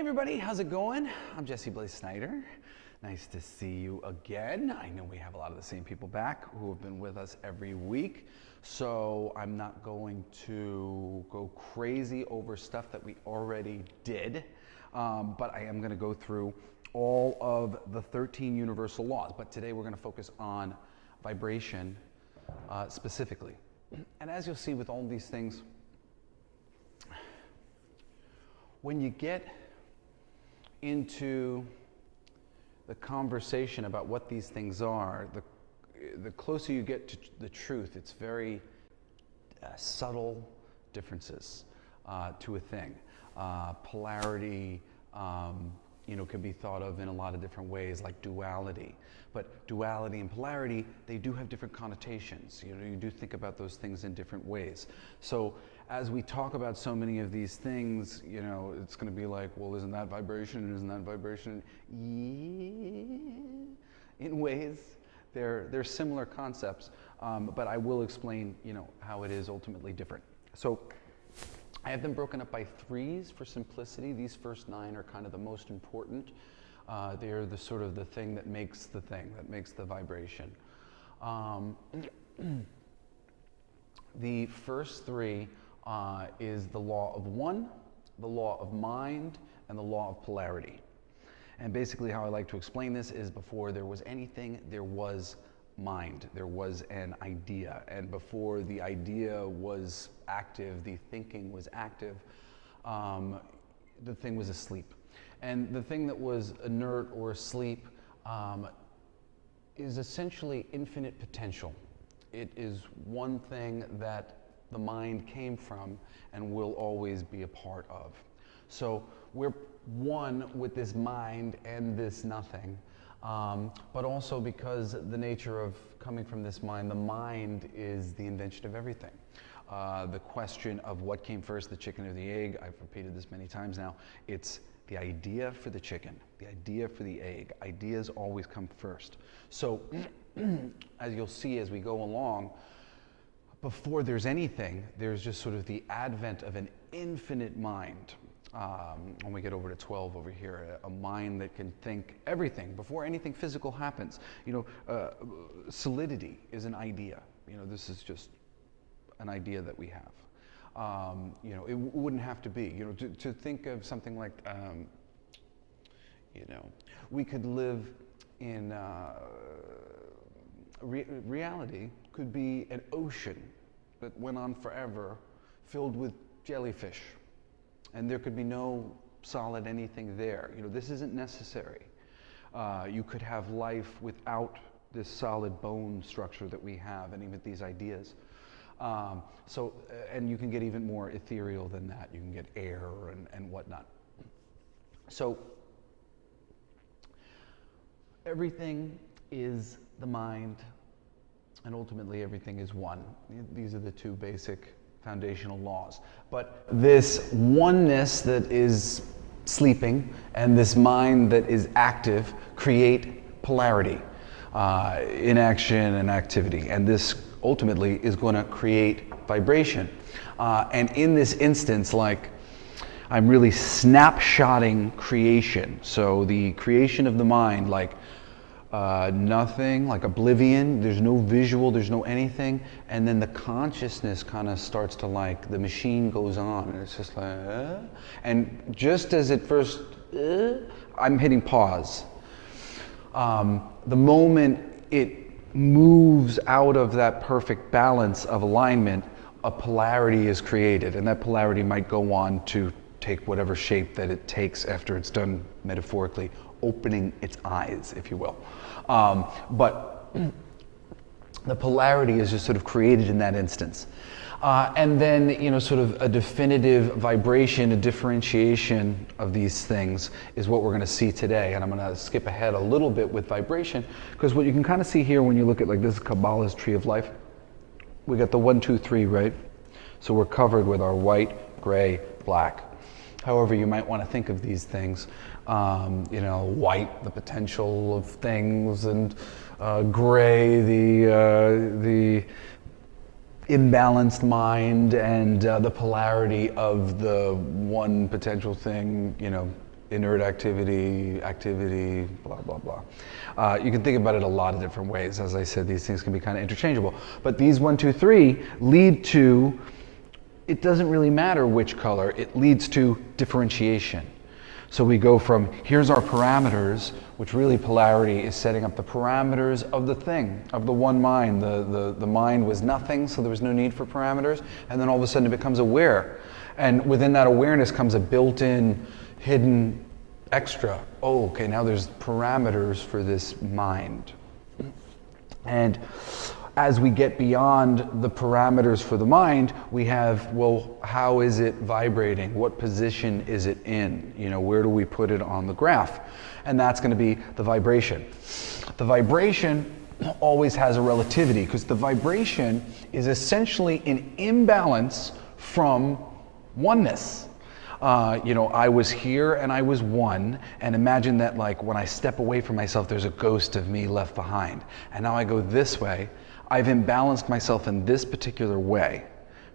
everybody, how's it going? I'm Jesse Blaze Snider. Nice to see you again. I know we have a lot of the same people back who have been with us every week, so I'm not going to go crazy over stuff that we already did, but I am going to go through all of the 13 universal laws. But today we're going to focus on vibration specifically. And as you'll see with all these things, when you get into the conversation about what these things are, the closer you get to the truth, it's very subtle differences to a thing. Polarity, can be thought of in a lot of different ways, like duality. But duality and polarity, they do have different connotations. You do think about those things in different ways. So as we talk about so many of these things, it's going to be like, well, isn't that vibration? Isn't that vibration? Yeah. In ways, they're similar concepts, but I will explain, how it is ultimately different. So I have them broken up by threes for simplicity. These first 9 are kind of the most important. They're the sort of the thing that makes the vibration. The first 3 is the law of one, the law of mind, and the law of polarity. And basically how I like to explain this is before there was anything, there was mind. There was an idea. And before the idea was active, the thinking was active, the thing was asleep. And the thing that was inert or asleep is essentially infinite potential. It is one thing that the mind came from and will always be a part of. So we're one with this mind and this nothing, but also because the nature of coming from this mind, the mind is the invention of everything. The question of what came first, the chicken or the egg, I've repeated this many times now, it's the idea for the chicken, the idea for the egg. Ideas always come first. So as you'll see as we go along, before there's anything, there's just sort of the advent of an infinite mind. When we get over to 12 over here, a mind that can think everything before anything physical happens. Solidity is an idea. This is just an idea that we have. It wouldn't have to be. To think of something like, we could live in reality could be an ocean that went on forever, filled with jellyfish, and there could be no solid anything there. This isn't necessary. You could have life without this solid bone structure that we have, and even these ideas. And you can get even more ethereal than that. You can get air and whatnot. So everything is the mind, and ultimately everything is one. These are the 2 basic foundational laws. But this oneness that is sleeping and this mind that is active create polarity, inaction and activity. And this ultimately is going to create vibration. And in this instance, I'm really snapshotting creation. So the creation of the mind, nothing, like oblivion, there's no visual, there's no anything, and then the consciousness kind of starts to the machine goes on, and it's just and just as it first, I'm hitting pause. The moment it moves out of that perfect balance of alignment, a polarity is created, and that polarity might go on to take whatever shape that it takes after it's done metaphorically opening its eyes, if you will. But the polarity is just sort of created in that instance. And then, sort of a definitive vibration, a differentiation of these things is what we're going to see today. And I'm going to skip ahead a little bit with vibration, because what you can kind of see here when you look at this Kabbalah's tree of life, we got the 1, 2, 3, right? So we're covered with our white, gray, black. However you might want to think of these things. White, the potential of things, and gray, the imbalanced mind, and the polarity of the one potential thing, inert activity, activity, blah, blah, blah. You can think about it a lot of different ways. As I said, these things can be kind of interchangeable. But these 1, 2, 3 lead to, it doesn't really matter which color, it leads to differentiation. So we go from, here's our parameters, which really polarity is setting up the parameters of the thing, of the one mind. The mind was nothing, so there was no need for parameters. And then all of a sudden it becomes aware. And within that awareness comes a built-in, hidden extra. Oh, okay, now there's parameters for this mind. And as we get beyond the parameters for the mind, we have, well, how is it vibrating? What position is it in? You know, where do we put it on the graph? And that's going to be the vibration. The vibration always has a relativity, because the vibration is essentially an imbalance from oneness. You know, I was here and I was one, and imagine that, like, when I step away from myself, there's a ghost of me left behind. And now I go this way. I've imbalanced myself in this particular way,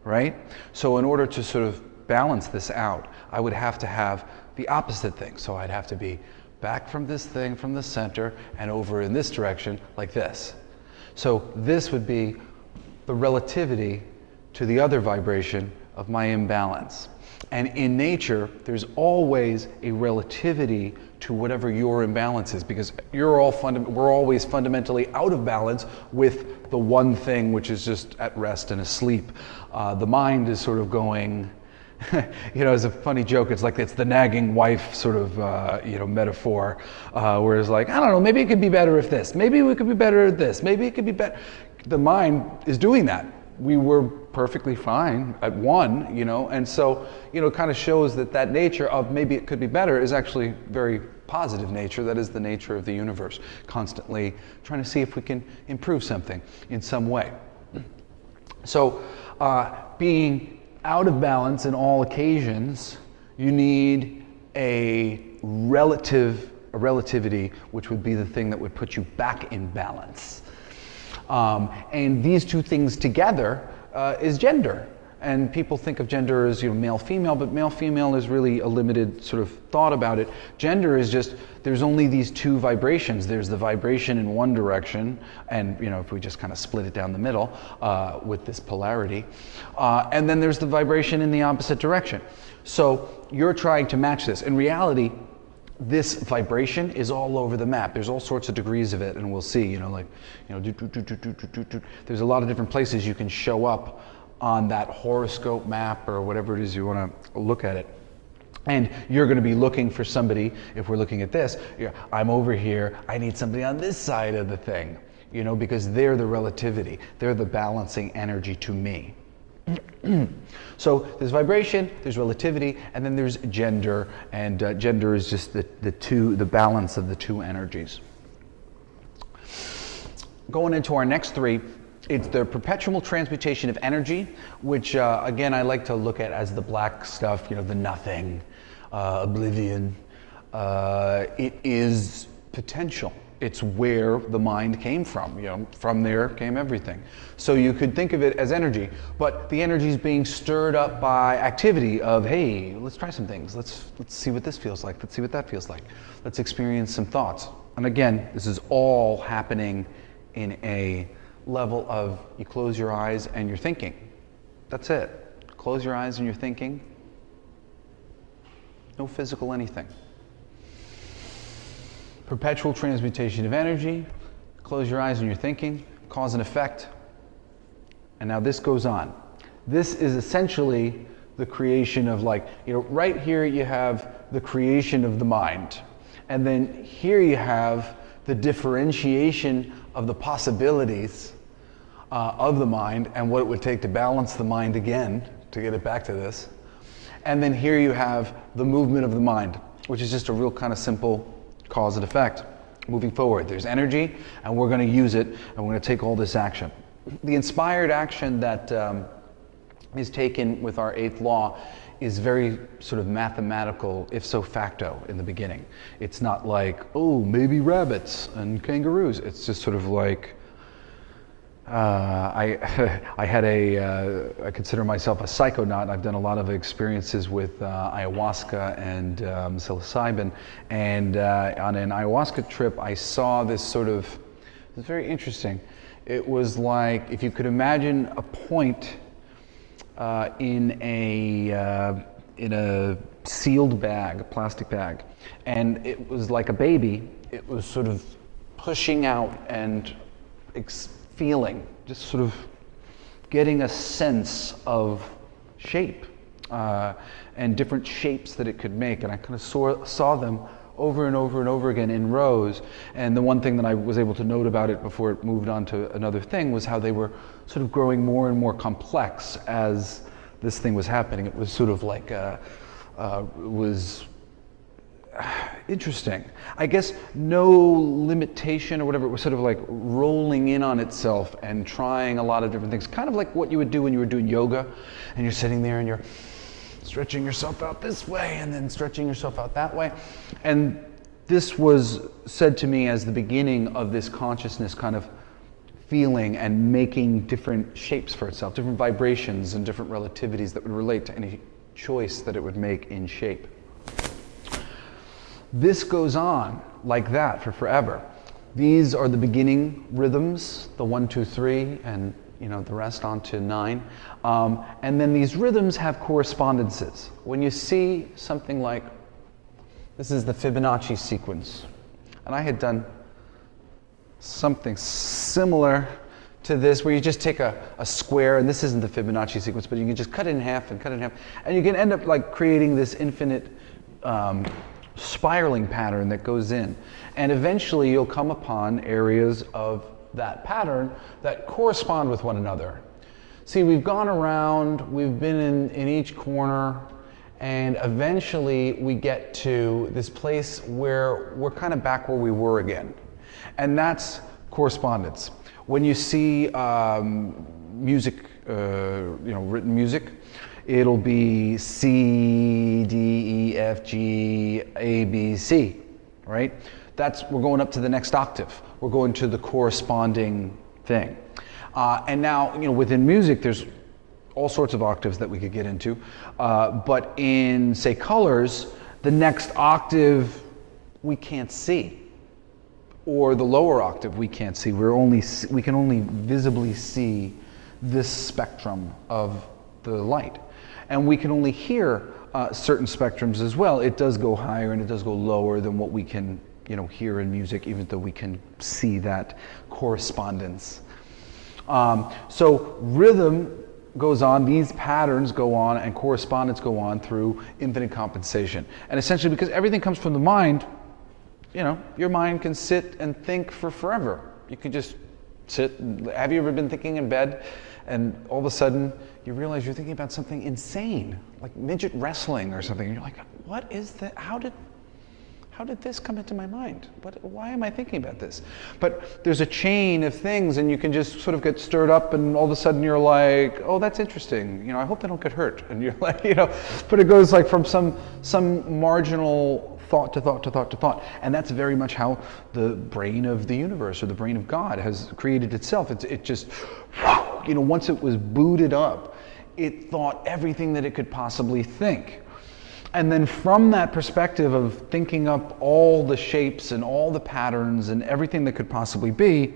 right? So in order to sort of balance this out, I would have to have the opposite thing. So I'd have to be back from this thing, from the center, and over in this direction, like this. So this would be the relativity to the other vibration of my imbalance. And in nature, there's always a relativity to whatever your imbalance is, because we're always fundamentally out of balance with the one thing which is just at rest and asleep. The mind is sort of going, you know, as a funny joke, it's like it's the nagging wife sort of, you know, metaphor, where it's like, I don't know, maybe it could be better if this, maybe we could be better at this, maybe it could be better. The mind is doing that. We were perfectly fine at one, you know, and so, you know, it kind of shows that that nature of maybe it could be better is actually very positive nature. That is the nature of the universe, constantly trying to see if we can improve something in some way. So being out of balance in all occasions, you need a relativity, which would be the thing that would put you back in balance. And these two things together is gender. And people think of gender as, you know, male-female, but male-female is really a limited sort of thought about it. Gender is just, there's only these two vibrations. There's the vibration in one direction, and, you know, if we just kind of split it down the middle with this polarity, and then there's the vibration in the opposite direction. So you're trying to match this. In reality, this vibration is all over the map. There's all sorts of degrees of it, and we'll see, you know, like, you know, there's a lot of different places you can show up on that horoscope map or whatever it is you want to look at it. And you're going to be looking for somebody, if we're looking at this, I'm over here, I need somebody on this side of the thing, you know, because they're the relativity, they're the balancing energy to me. So there's vibration, there's relativity, and then there's gender, and gender is just the balance of the two energies. Going into our next three, it's the perpetual transmutation of energy, which again I like to look at as the black stuff, you know, the nothing, oblivion. It is potential. It's where the mind came from. You know, from there came everything. So you could think of it as energy, but the energy is being stirred up by activity of, hey, let's try some things. Let's see what this feels like. Let's see what that feels like. Let's experience some thoughts. And again, this is all happening in a level of you close your eyes and you're thinking. That's it. Close your eyes and you're thinking. No physical anything. Perpetual transmutation of energy, close your eyes and you're thinking, cause and effect, and now this goes on. This is essentially the creation of, like, you know, right here you have the creation of the mind, and then here you have the differentiation of the possibilities of the mind and what it would take to balance the mind again, to get it back to this. And then here you have the movement of the mind, which is just a real kind of simple cause and effect. Moving forward, there's energy, and we're going to use it, and we're going to take all this action. The inspired action that is taken with our eighth law is very sort of mathematical, if so facto, in the beginning. It's not like, oh, maybe rabbits and kangaroos. It's just sort of like, I I had I consider myself a psychonaut. I've done a lot of experiences with ayahuasca and psilocybin, and on an ayahuasca trip, I saw this sort of, it was very interesting. It was like if you could imagine a point in a sealed bag, a plastic bag, and it was like a baby. It was sort of pushing out and feeling, just sort of getting a sense of shape and different shapes that it could make. And I kind of saw them over and over and over again in rows. And the one thing that I was able to note about it before it moved on to another thing was how they were sort of growing more and more complex as this thing was happening. It was sort of like, it was interesting. I guess no limitation or whatever. It was sort of like rolling in on itself and trying a lot of different things. Kind of like what you would do when you were doing yoga and you're sitting there and you're stretching yourself out this way and then stretching yourself out that way. And this was said to me as the beginning of this consciousness kind of feeling and making different shapes for itself, different vibrations and different relativities that would relate to any choice that it would make in shape. This goes on like that for forever. These are the beginning rhythms, the 1, 2, 3, and the rest on to 9. And then these rhythms have correspondences. When you see something like, this is the Fibonacci sequence, and I had done something similar to this, where you just take a square, and this isn't the Fibonacci sequence, but you can just cut it in half and cut it in half, and you can end up like creating this infinite spiraling pattern that goes in. And eventually you'll come upon areas of that pattern that correspond with one another. See, we've gone around, we've been in each corner, and eventually we get to this place where we're kind of back where we were again. And that's correspondence. When you see music, written music, it'll be C, D, E, F, G, A, B, C, right? We're going up to the next octave. We're going to the corresponding thing. And now, within music, there's all sorts of octaves that we could get into. But in, say, colors, the next octave we can't see. Or the lower octave we can't see. We can only visibly see this spectrum of the light. And we can only hear certain spectrums as well. It does go higher and it does go lower than what we can, hear in music, even though we can see that correspondence. So rhythm goes on, these patterns go on, and correspondence go on through infinite compensation. And essentially, because everything comes from the mind, your mind can sit and think for forever. You can just sit. Have you ever been thinking in bed and all of a sudden you realize you're thinking about something insane, like midget wrestling or something, and you're like, what is that? How did this come into my mind? Why am I thinking about this? But there's a chain of things, and you can just sort of get stirred up, and all of a sudden you're like, oh, that's interesting. I hope they don't get hurt. And you're like, but it goes like from some marginal thought to thought to thought to thought. And that's very much how the brain of the universe, or the brain of God, has created itself. It just, once it was booted up, it thought everything that it could possibly think. And then from that perspective of thinking up all the shapes and all the patterns and everything that could possibly be,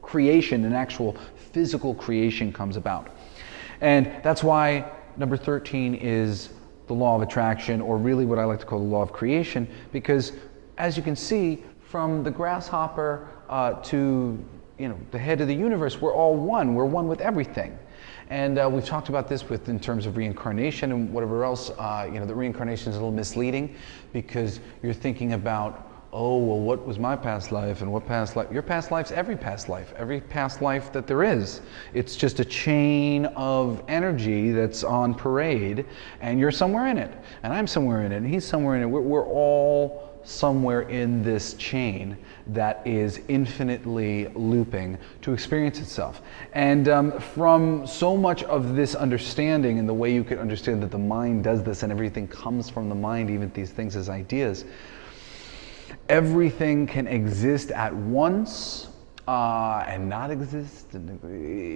creation, an actual physical creation, comes about. And that's why number 13 is the law of attraction, or really what I like to call the law of creation, because as you can see, from the grasshopper to the head of the universe, we're all one. We're one with everything. And we've talked about this in terms of reincarnation and whatever else. The reincarnation is a little misleading, because you're thinking about, oh, well, what was my past life and what past life? Your past life's every past life that there is. It's just a chain of energy that's on parade, and you're somewhere in it, and I'm somewhere in it, and he's somewhere in it. We're all somewhere in this chain that is infinitely looping to experience itself. And from so much of this understanding, and the way you could understand that the mind does this and everything comes from the mind, even these things as ideas, everything can exist at once and not exist. And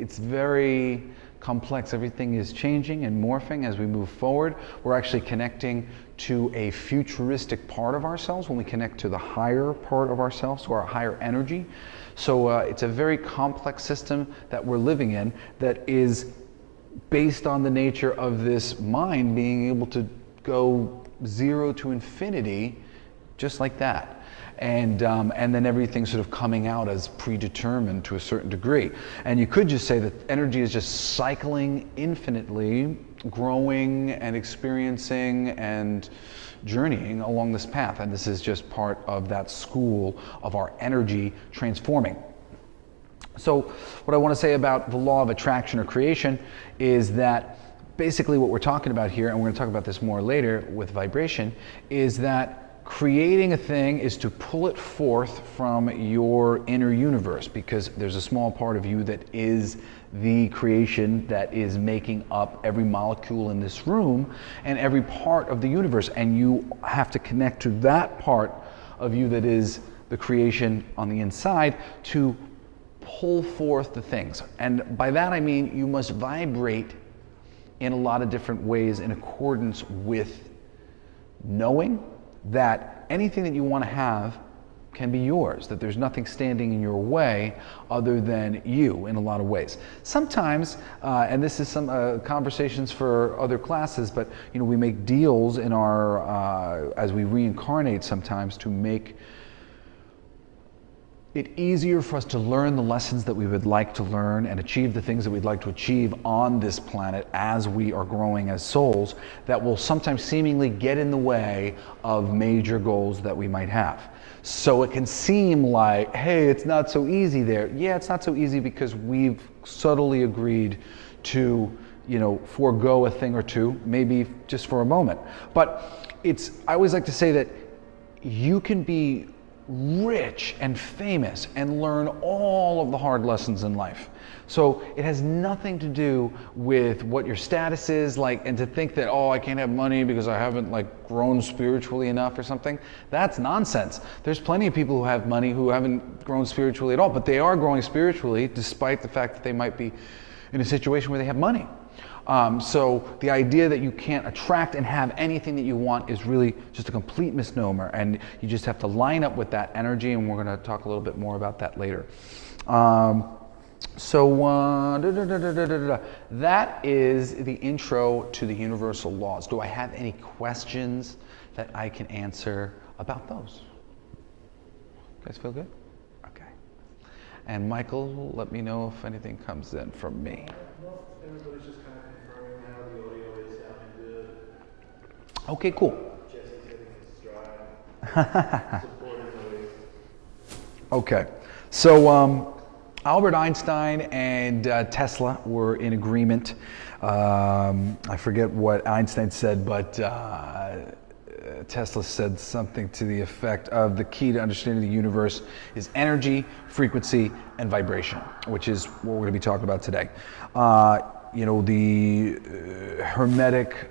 it's very complex. Everything is changing and morphing as we move forward. We're actually connecting to a futuristic part of ourselves when we connect to the higher part of ourselves, to our higher energy. So it's a very complex system that we're living in that is based on the nature of this mind being able to go 0 to infinity just like that. And then everything sort of coming out as predetermined to a certain degree. And you could just say that energy is just cycling infinitely, growing and experiencing and journeying along this path. And this is just part of that school of our energy transforming. So what I want to say about the law of attraction or creation is that basically what we're talking about here, and we're going to talk about this more later with vibration, is that creating a thing is to pull it forth from your inner universe, because there's a small part of you that is the creation that is making up every molecule in this room and every part of the universe. And you have to connect to that part of you that is the creation on the inside to pull forth the things. And by that I mean you must vibrate in a lot of different ways in accordance with knowing that anything that you want to have can be yours, that there's nothing standing in your way other than you in a lot of ways. Sometimes, and this is some conversations for other classes, but we make deals in our, as we reincarnate sometimes, to make it easier for us to learn the lessons that we would like to learn and achieve the things that we'd like to achieve on this planet as we are growing as souls, that will sometimes seemingly get in the way of major goals that we might have. So it can seem like, hey, it's not so easy there. Yeah, it's not so easy because we've subtly agreed to, forego a thing or two, maybe just for a moment. But I always like to say that you can be rich and famous and learn all of the hard lessons in life. So it has nothing to do with what your status is like, and to think that, oh, I can't have money because I haven't grown spiritually enough or something. That's nonsense. There's plenty of people who have money who haven't grown spiritually at all, but they are growing spiritually despite the fact that they might be in a situation where they have money. So the idea that you can't attract and have anything that you want is really just a complete misnomer, and you just have to line up with that energy, and we're going to talk a little bit more about that later. That is the intro to the universal laws. Do I have any questions that I can answer about those? You guys feel good? Okay. And Michael, let me know if anything comes in from me. Everybody's just kind of confirming how the audio is sounding good. Okay, cool. Jesse's hitting his stride. Supporting noise. Okay. So Albert Einstein and Tesla were in agreement. I forget what Einstein said, but Tesla said something to the effect of the key to understanding the universe is energy, frequency, and vibration, which is what we're going to be talking about today. The Hermetic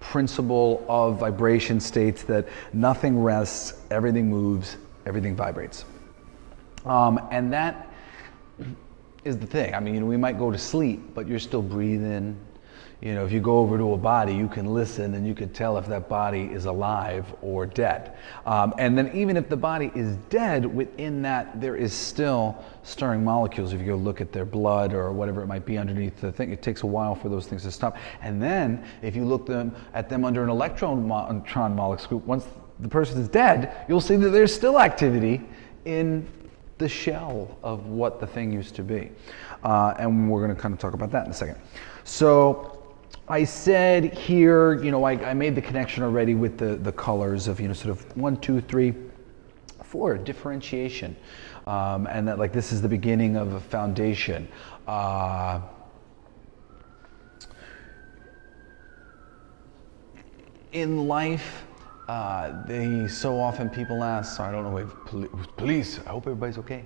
principle of vibration states that nothing rests, everything moves, everything vibrates. And that is the thing. I mean, we might go to sleep, but you're still breathing. If you go over to a body, you can listen and you can tell if that body is alive or dead. And then even if the body is dead, within that there is still stirring molecules. If you go look at their blood or whatever it might be underneath the thing, it takes a while for those things to stop. And then if you look at them under an electron microscope, once the person is dead, you'll see that there's still activity in the shell of what the thing used to be. And we're going to kind of talk about that in a second. So I said here, I made the connection already with the colors of, sort of 1, 2, 3, 4, differentiation. And that this is the beginning of a foundation. In life, so often people ask, so I don't know if police, I hope everybody's okay.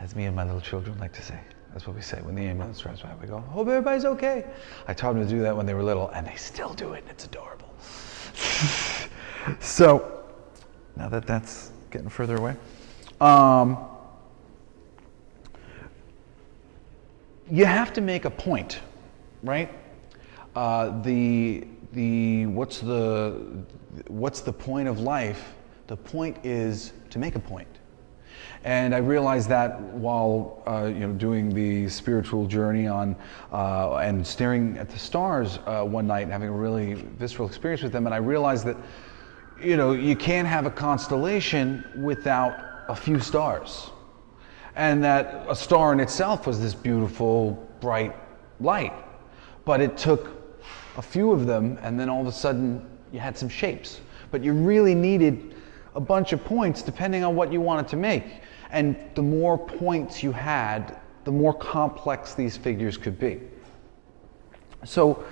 As me and my little children like to say. That's what we say when the ambulance drives by. We go, hope everybody's okay. I taught them to do that when they were little, and they still do it, and it's adorable. So, now that that's getting further away. you have to make a point, right? What's the point of life? The point is to make a point. And I realized that while doing the spiritual journey on and staring at the stars one night and having a really visceral experience with them, and I realized that you can't have a constellation without a few stars, and that a star in itself was this beautiful bright light, but it took a few of them, and then all of a sudden you had some shapes, but you really needed a bunch of points depending on what you wanted to make. And the more points you had, the more complex these figures could be. So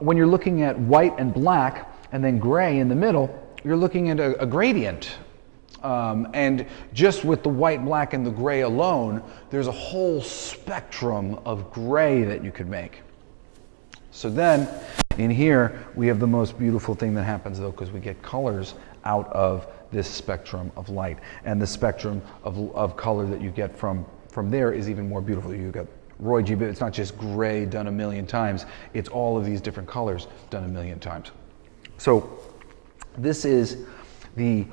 when you're looking at white and black and then gray in the middle, you're looking at a gradient. And just with the white, black, and the gray alone, there's a whole spectrum of gray that you could make. So then in here, we have the most beautiful thing that happens though, because we get colors out of this spectrum of light, and the spectrum of color that you get from there is even more beautiful. You got Roy G. Biv. It's not just gray done a million times, it's all of these different colors done a million times. So this is the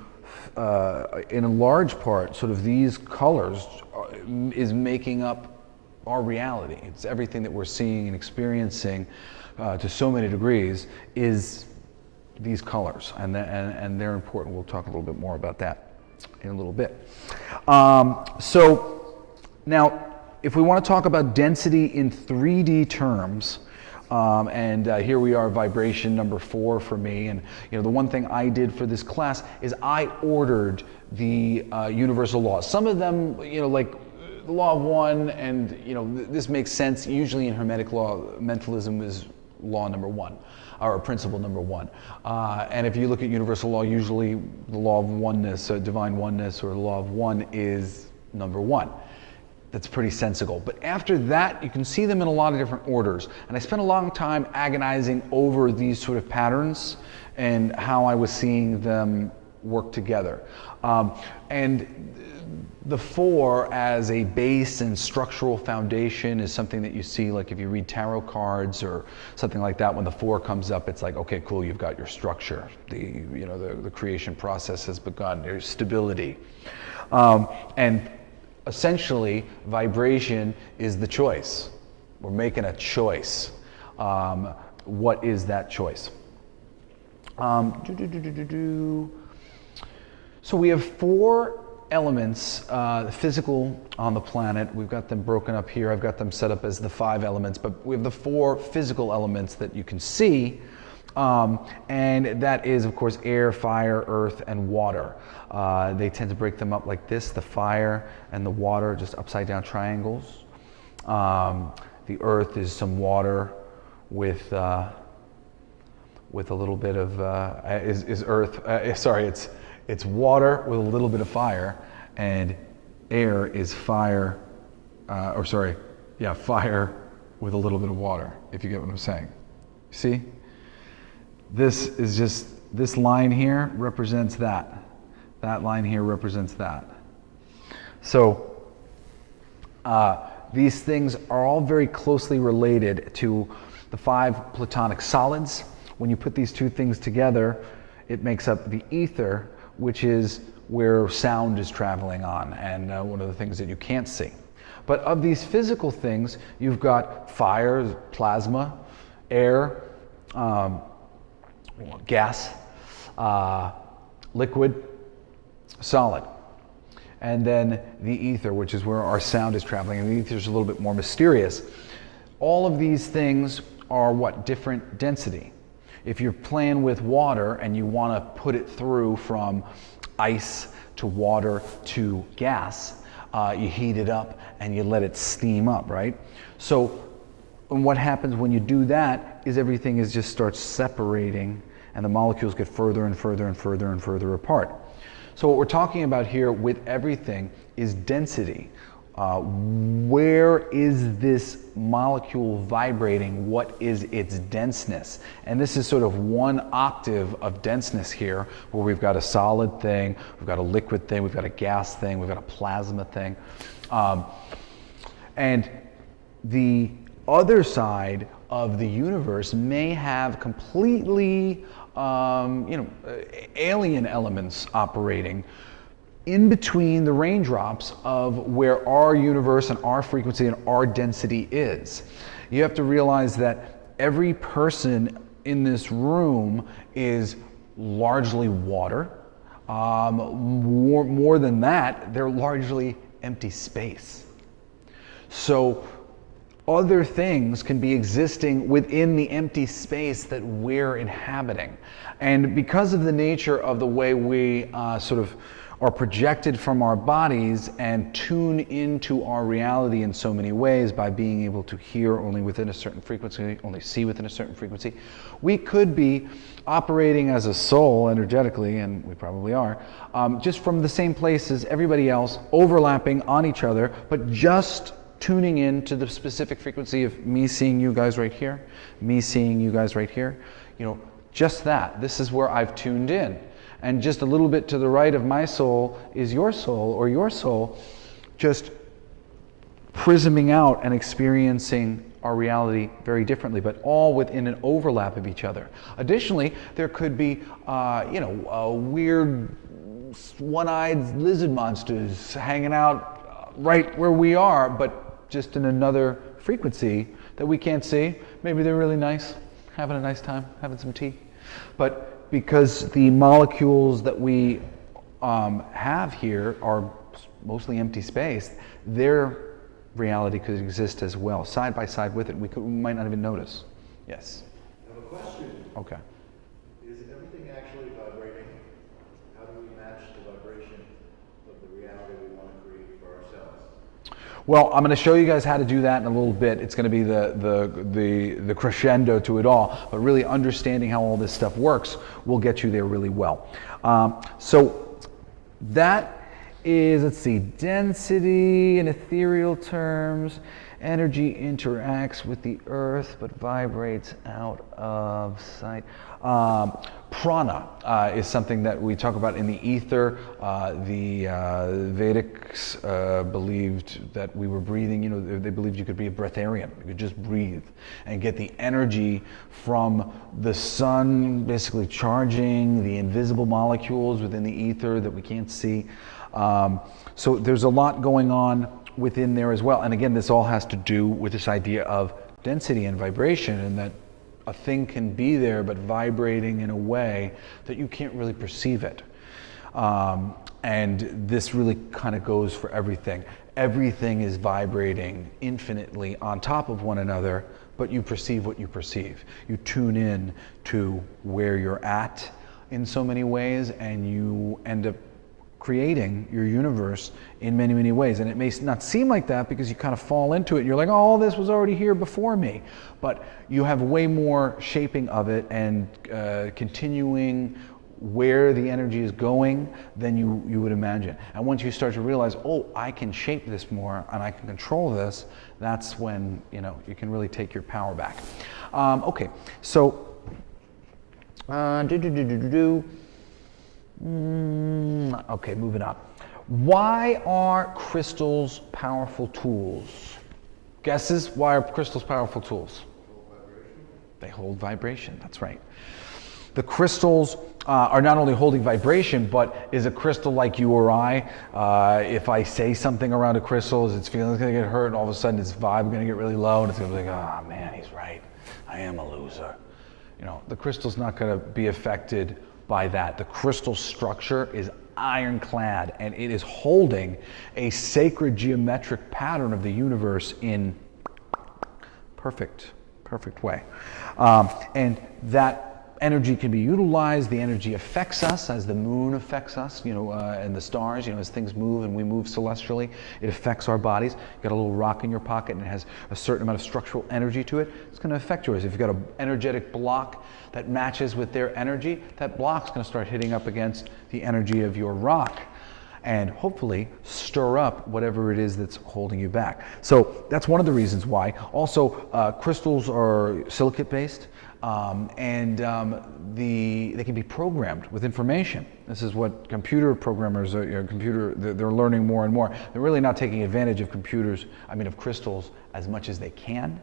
in a large part, sort of these colors is making up our reality. It's everything that we're seeing and experiencing to so many degrees is these colors, and they're important. We'll talk a little bit more about that in a little bit. So now, if we want to talk about density in 3D terms, and here we are, vibration number 4 for me. And the one thing I did for this class is I ordered the universal laws. Some of them, like the law of one, and this makes sense. Usually in Hermetic law, mentalism is law number 1. Or principle number 1. And if you look at universal law, usually the law of oneness, divine oneness, or the law of one is number 1. That's pretty sensible. But after that, you can see them in a lot of different orders. And I spent a long time agonizing over these sort of patterns and how I was seeing them work together. And the 4 as a base and structural foundation is something that you see, like if you read tarot cards or something like that. When the 4 comes up, it's like, okay, cool, you've got your structure. The creation process has begun. There's stability, and essentially, vibration is the choice. We're making a choice. What is that choice? So we have 4 elements, physical on the planet. We've got them broken up here. I've got them set up as the 5 elements, but we have the 4 physical elements that you can see, and that is, of course, air, fire, earth, and water. They tend to break them up like this: the fire and the water, just upside down triangles. The earth is some water with a little bit of it's water with a little bit of fire, and air is fire, fire with a little bit of water, if you get what I'm saying. See? This is just, this line here represents that. That line here represents that. So these things are all very closely related to the 5 Platonic solids. When you put these 2 things together, it makes up the ether, which is where sound is traveling on, and one of the things that you can't see. But of these physical things, you've got fire, plasma, air, gas, liquid, solid. And then the ether, which is where our sound is traveling, and the ether is a little bit more mysterious. All of these things are what? Different density. If you're playing with water and you want to put it through from ice to water to gas, you heat it up and you let it steam up, right? So what happens when you do that is everything just starts separating, and the molecules get further and further and further and further apart. So what we're talking about here with everything is density. Where is this molecule vibrating? What is its denseness? And this is sort of one octave of denseness here, where we've got a solid thing, we've got a liquid thing, we've got a gas thing, we've got a plasma thing. And the other side of the universe may have completely alien elements operating in between the raindrops of where our universe and our frequency and our density is. You have to realize that every person in this room is largely water. More than that, they're largely empty space. So other things can be existing within the empty space that we're inhabiting. And because of the nature of the way we sort of are projected from our bodies and tune into our reality in so many ways by being able to hear only within a certain frequency, only see within a certain frequency, we could be operating as a soul energetically, and we probably are, just from the same place as everybody else, overlapping on each other, but just tuning in to the specific frequency of me seeing you guys right here, me seeing you guys right here, just that. This is where I've tuned in. And just a little bit to the right of my soul is your soul, or your soul, just prisming out and experiencing our reality very differently, but all within an overlap of each other. Additionally, there could be, weird one-eyed lizard monsters hanging out right where we are, but just in another frequency that we can't see. Maybe they're really nice, having a nice time, having some tea. But because the molecules that we have here are mostly empty space, their reality could exist as well, side by side with it. We might not even notice. Yes? I have a question. Okay. Is everything actually vibrating? How do we match the vibration of the reality we want to create for ourselves? Well, I'm going to show you guys how to do that in a little bit. It's going to be the crescendo to it all, but really understanding how all this stuff works will get you there really well. So that is, let's see, density in ethereal terms. Energy interacts with the earth but vibrates out of sight. Prana is something that we talk about in the ether. The Vedics believed that we were breathing, they believed you could be a breatharian. You could just breathe and get the energy from the sun, basically charging the invisible molecules within the ether that we can't see. So there's a lot going on within there as well. And again, this all has to do with this idea of density and vibration, and that a thing can be there but vibrating in a way that you can't really perceive it. And this really kind of goes for everything. Everything is vibrating infinitely on top of one another, but you perceive what you perceive. You tune in to where you're at in so many ways, and you end up creating your universe in many, many ways. And it may not seem like that because you kind of fall into it. You're like, oh, all this was already here before me. But you have way more shaping of it and continuing where the energy is going than you would imagine. And once you start to realize, oh, I can shape this more and I can control this, that's when you can really take your power back. Okay, so okay, moving on. Why are crystals powerful tools? Guesses? Why are crystals powerful tools? They hold vibration, that's right. The crystals are not only holding vibration, but is a crystal like you or I? If I say something around a crystal, is its feelings going to get hurt, and all of a sudden its vibe going to get really low, and it's going to be like, oh man, he's right. I am a loser. The crystal's not going to be affected by that. The crystal structure is ironclad, and it is holding a sacred geometric pattern of the universe in perfect way. And that energy can be utilized. The energy affects us as the moon affects us, and the stars, as things move and we move celestially, it affects our bodies. You've got a little rock in your pocket and it has a certain amount of structural energy to it. It's going to affect yours. If you've got an energetic block that matches with their energy, that block's going to start hitting up against the energy of your rock and hopefully stir up whatever it is that's holding you back. So that's one of the reasons why. Also, crystals are silicate based. They can be programmed with information. This is what computer programmers, they're learning more and more. They're really not taking advantage of of crystals as much as they can.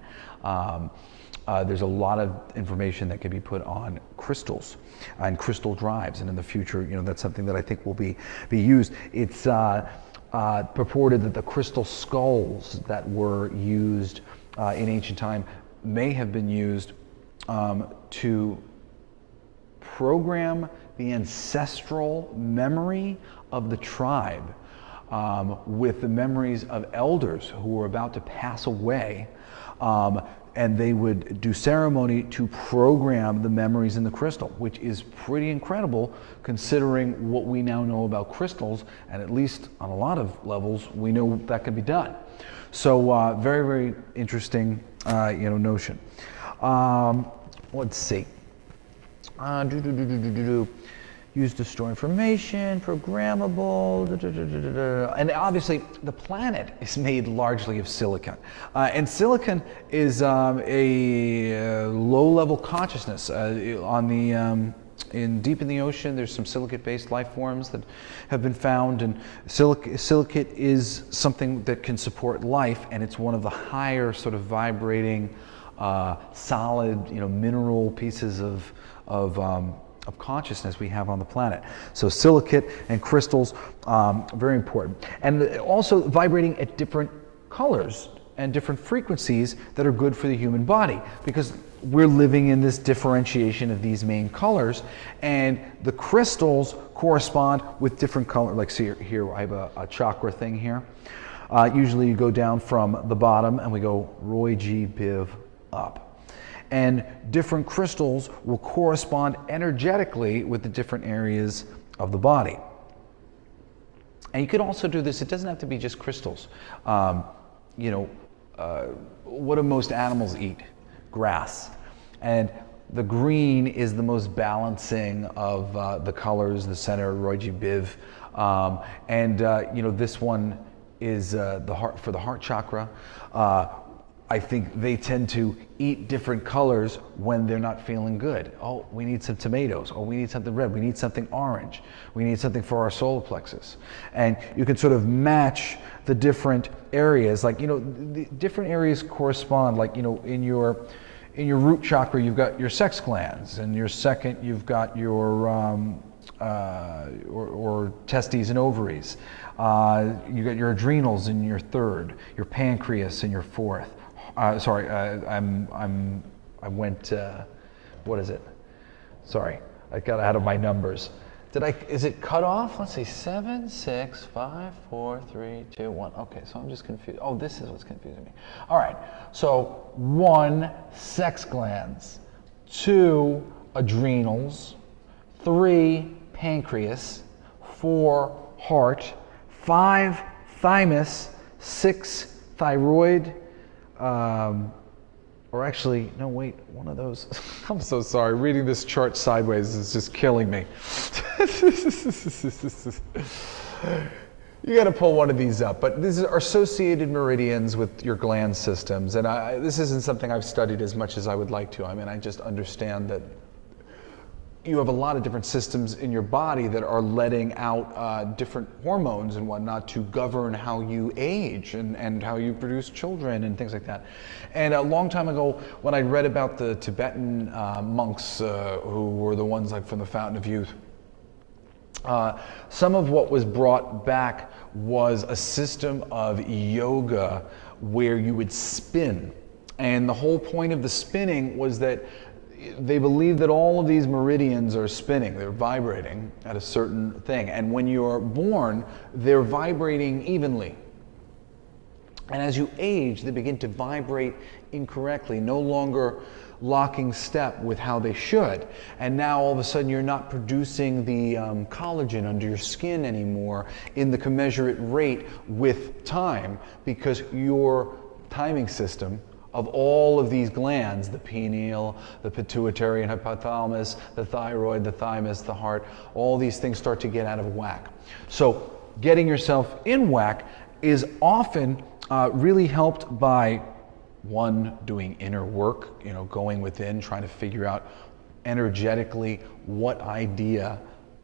There's a lot of information that can be put on crystals and crystal drives, and in the future, that's something that I think will be used. It's purported that the crystal skulls that were used in ancient time may have been used to program the ancestral memory of the tribe with the memories of elders who were about to pass away, and they would do ceremony to program the memories in the crystal, which is pretty incredible considering what we now know about crystals, and at least on a lot of levels we know that can be done. So very, very interesting notion. Let's see. Use to store information, programmable, and obviously the planet is made largely of silicon. And silicon is a low-level consciousness. Deep in the ocean, there's some silicate-based life forms that have been found, and silicate is something that can support life, and it's one of the higher sort of vibrating, solid, mineral pieces of consciousness we have on the planet. So silicate and crystals, very important. And also vibrating at different colors and different frequencies that are good for the human body, because we're living in this differentiation of these main colors, and the crystals correspond with different colors. Like, see here I have a chakra thing here. Usually you go down from the bottom and we go Roy G. Biv up. And different crystals will correspond energetically with the different areas of the body. And you could also do this, it doesn't have to be just crystals. What do most animals eat? Grass. And the green is the most balancing of the colors, the center, Roy G. Biv. This one is the heart, for the heart chakra. I think they tend to eat different colors when they're not feeling good. Oh, we need some tomatoes. Oh, we need something red. We need something orange. We need something for our solar plexus. And you can sort of match the different areas. Like, the different areas correspond. Like, in your root chakra, you've got your sex glands. And your second, you've got your or testes and ovaries. You got your adrenals in your third, your pancreas in your fourth. I went, what is it? Sorry, I got out of my numbers. Is it cut off? Let's see, 7, 6, 5, 4, 3, 2, 1. Okay, so I'm just confused. Oh, this is what's confusing me. All right, so 1, sex glands, 2, adrenals, 3, pancreas, 4, heart, 5, thymus, 6, thyroid, or actually, no, wait, one of those. I'm so sorry. Reading this chart sideways is just killing me. You got to pull one of these up. But these are associated meridians with your gland systems. And this isn't something I've studied as much as I would like to. I just understand that you have a lot of different systems in your body that are letting out different hormones and whatnot to govern how you age and how you produce children and things like that. And a long time ago, when I read about the Tibetan monks who were the ones like from the Fountain of Youth, some of what was brought back was a system of yoga where you would spin. And the whole point of the spinning was that they believe that all of these meridians are spinning, they're vibrating at a certain thing. And when you're born, they're vibrating evenly. And as you age, they begin to vibrate incorrectly, no longer locking step with how they should. And now all of a sudden you're not producing the collagen under your skin anymore in the commensurate rate with time, because your timing system of all of these glands, the pineal, the pituitary and hypothalamus, the thyroid, the thymus, the heart, all these things start to get out of whack. So getting yourself in whack is often really helped by one, doing inner work, going within, trying to figure out energetically what idea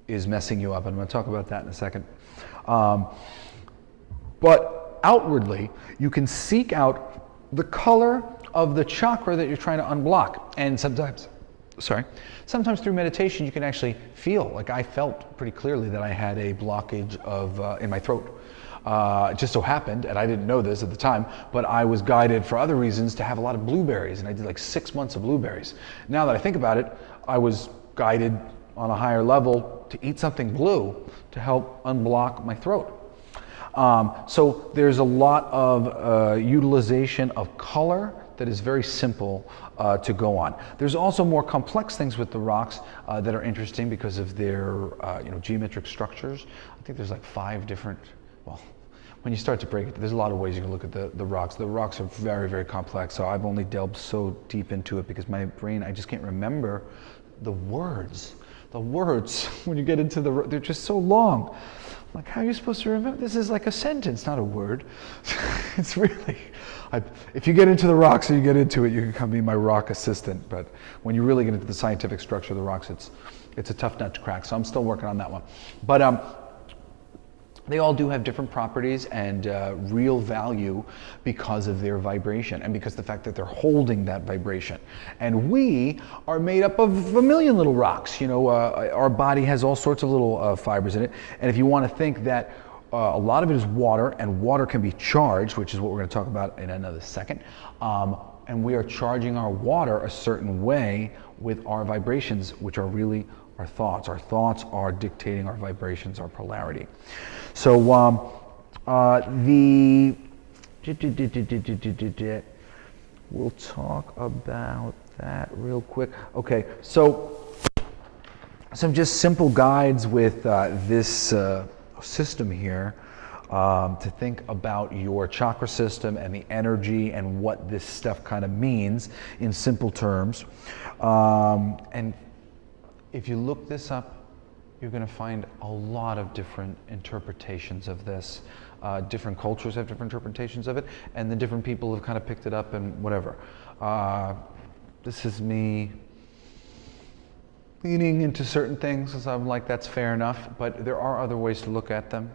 is messing you up. And I'm going to talk about that in a second. But outwardly, you can seek out the color of the chakra that you're trying to unblock. And sometimes through meditation, you can actually feel, like I felt pretty clearly that I had a blockage in my throat. It just so happened, and I didn't know this at the time, but I was guided for other reasons to have a lot of blueberries, and I did like 6 months of blueberries. Now that I think about it, I was guided on a higher level to eat something blue to help unblock my throat. So there's a lot of utilization of color that is very simple to go on. There's also more complex things with the rocks that are interesting because of their geometric structures. I think there's like 5 different, well, when you start to break it, there's a lot of ways you can look at the rocks. The rocks are very, very complex, so I've only delved so deep into it because my brain, I just can't remember the words. The words, when you get into they're just so long. Like, how are you supposed to remember? This is like a sentence, not a word. It's really, if you get into the rocks or you get into it, you can come be my rock assistant. But when you really get into the scientific structure of the rocks, it's a tough nut to crack. So I'm still working on that one. But they all do have different properties and real value because of their vibration and because of the fact that they're holding that vibration. And we are made up of a million little rocks. Our body has all sorts of little fibers in it. And if you want to think that a lot of it is water, and water can be charged, which is what we're going to talk about in another second, and we are charging our water a certain way with our vibrations, which are really our thoughts. Our thoughts are dictating our vibrations, our polarity. So we'll talk about that real quick. Okay, so some just simple guides with this system here to think about your chakra system and the energy and what this stuff kind of means in simple terms. And if you look this up, you're going to find a lot of different interpretations of this. Different cultures have different interpretations of it, and the different people have kind of picked it up and whatever. This is me leaning into certain things, as I'm like, that's fair enough, but there are other ways to look at them.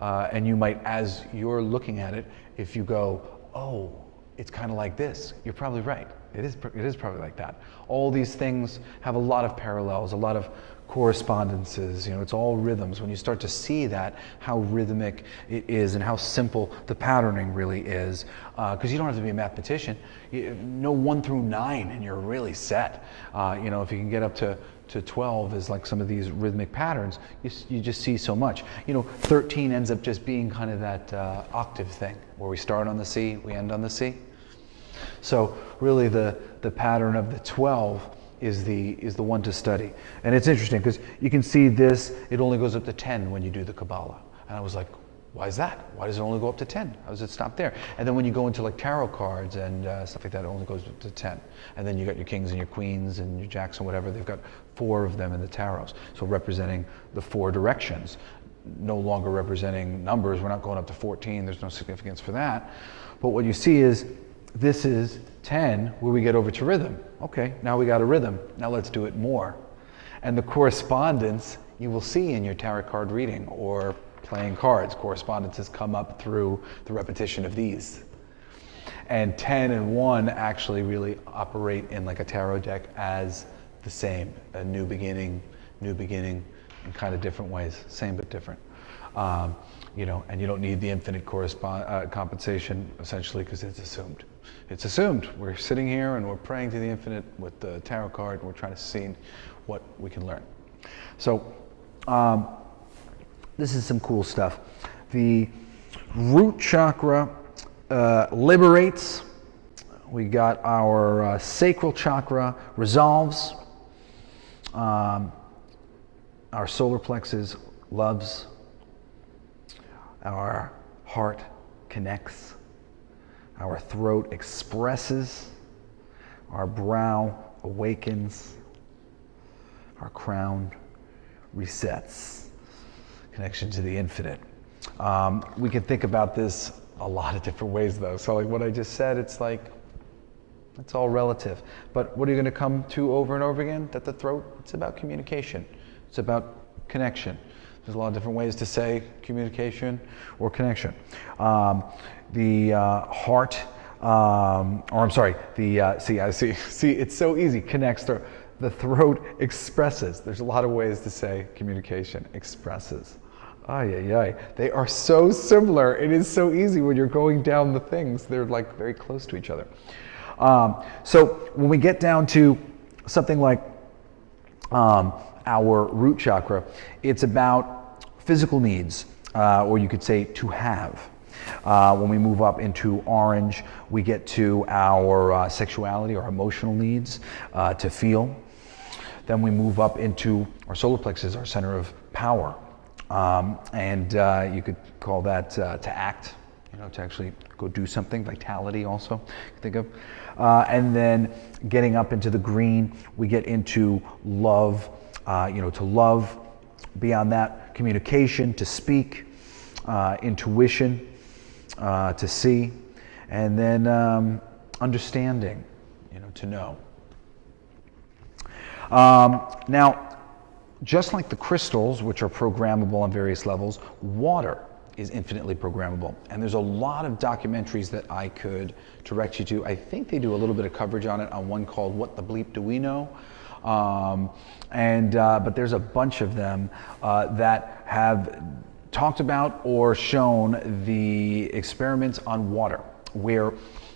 And you might, as you're looking at it, if you go, oh, it's kind of like this, you're probably right. It is probably like that. All these things have a lot of parallels, a lot of correspondences. It's all rhythms. When you start to see that, how rhythmic it is and how simple the patterning really is, because you don't have to be a mathematician. Know 1 through 9 and you're really set. If you can get up to 12 is like some of these rhythmic patterns, you just see so much. 13 ends up just being kind of that octave thing where we start on the C, we end on the C. So really the pattern of the 12 is the one to study. And it's interesting because you can see this, it only goes up to 10 when you do the Kabbalah. And I was like, why is that? Why does it only go up to 10? How does it stop there? And then when you go into like tarot cards and stuff like that, it only goes up to 10. And then you got your kings and your queens and your jacks and whatever. They've got 4 of them in the tarots. So representing the 4 directions, no longer representing numbers. We're not going up to 14. There's no significance for that. But what you see is this is 10 where we get over to rhythm. Okay, now we got a rhythm. Now let's do it more. And the correspondence you will see in your tarot card reading or playing cards. Correspondences come up through the repetition of these. And 10 and 1 actually really operate in like a tarot deck as the same. A new beginning in kind of different ways. Same but different. And you don't need the infinite compensation essentially because it's assumed. It's assumed. We're sitting here and we're praying to the infinite with the tarot card and we're trying to see what we can learn. So this is some cool stuff. The root chakra liberates. We got our sacral chakra resolves. Our solar plexus loves. Our heart connects. Our throat expresses. Our brow awakens. Our crown resets. Connection to the infinite. We can think about this a lot of different ways though. So like what I just said, it's like It's all relative. But what are you going to come to over and over again? That the throat, it's about communication. It's about connection. There's a lot of different ways to say communication or connection. The heart, or I'm sorry, see, it's so easy, connects. The throat expresses. There's a lot of ways to say communication, expresses. Ay, ay, ay. They are so similar. It is so easy when you're going down the things. They're like very close to each other. So when we get down to something like our root chakra, it's about physical needs, or you could say to have. When we move up into orange, we get to our sexuality, our emotional needs, to feel. Then we move up into our solar plexus, our center of power. And you could call that to act, to actually go do something, vitality also, think of. And then getting up into the green, we get into love, to love. Beyond that, communication, to speak, intuition, to see, and then understanding, to know. Now, just like the crystals, which are programmable on various levels, water is infinitely programmable. And there's a lot of documentaries that I could direct you to. I think they do a little bit of coverage on it on one called What the Bleep Do We Know? But there's a bunch of them that have talked about or shown the experiments on water, where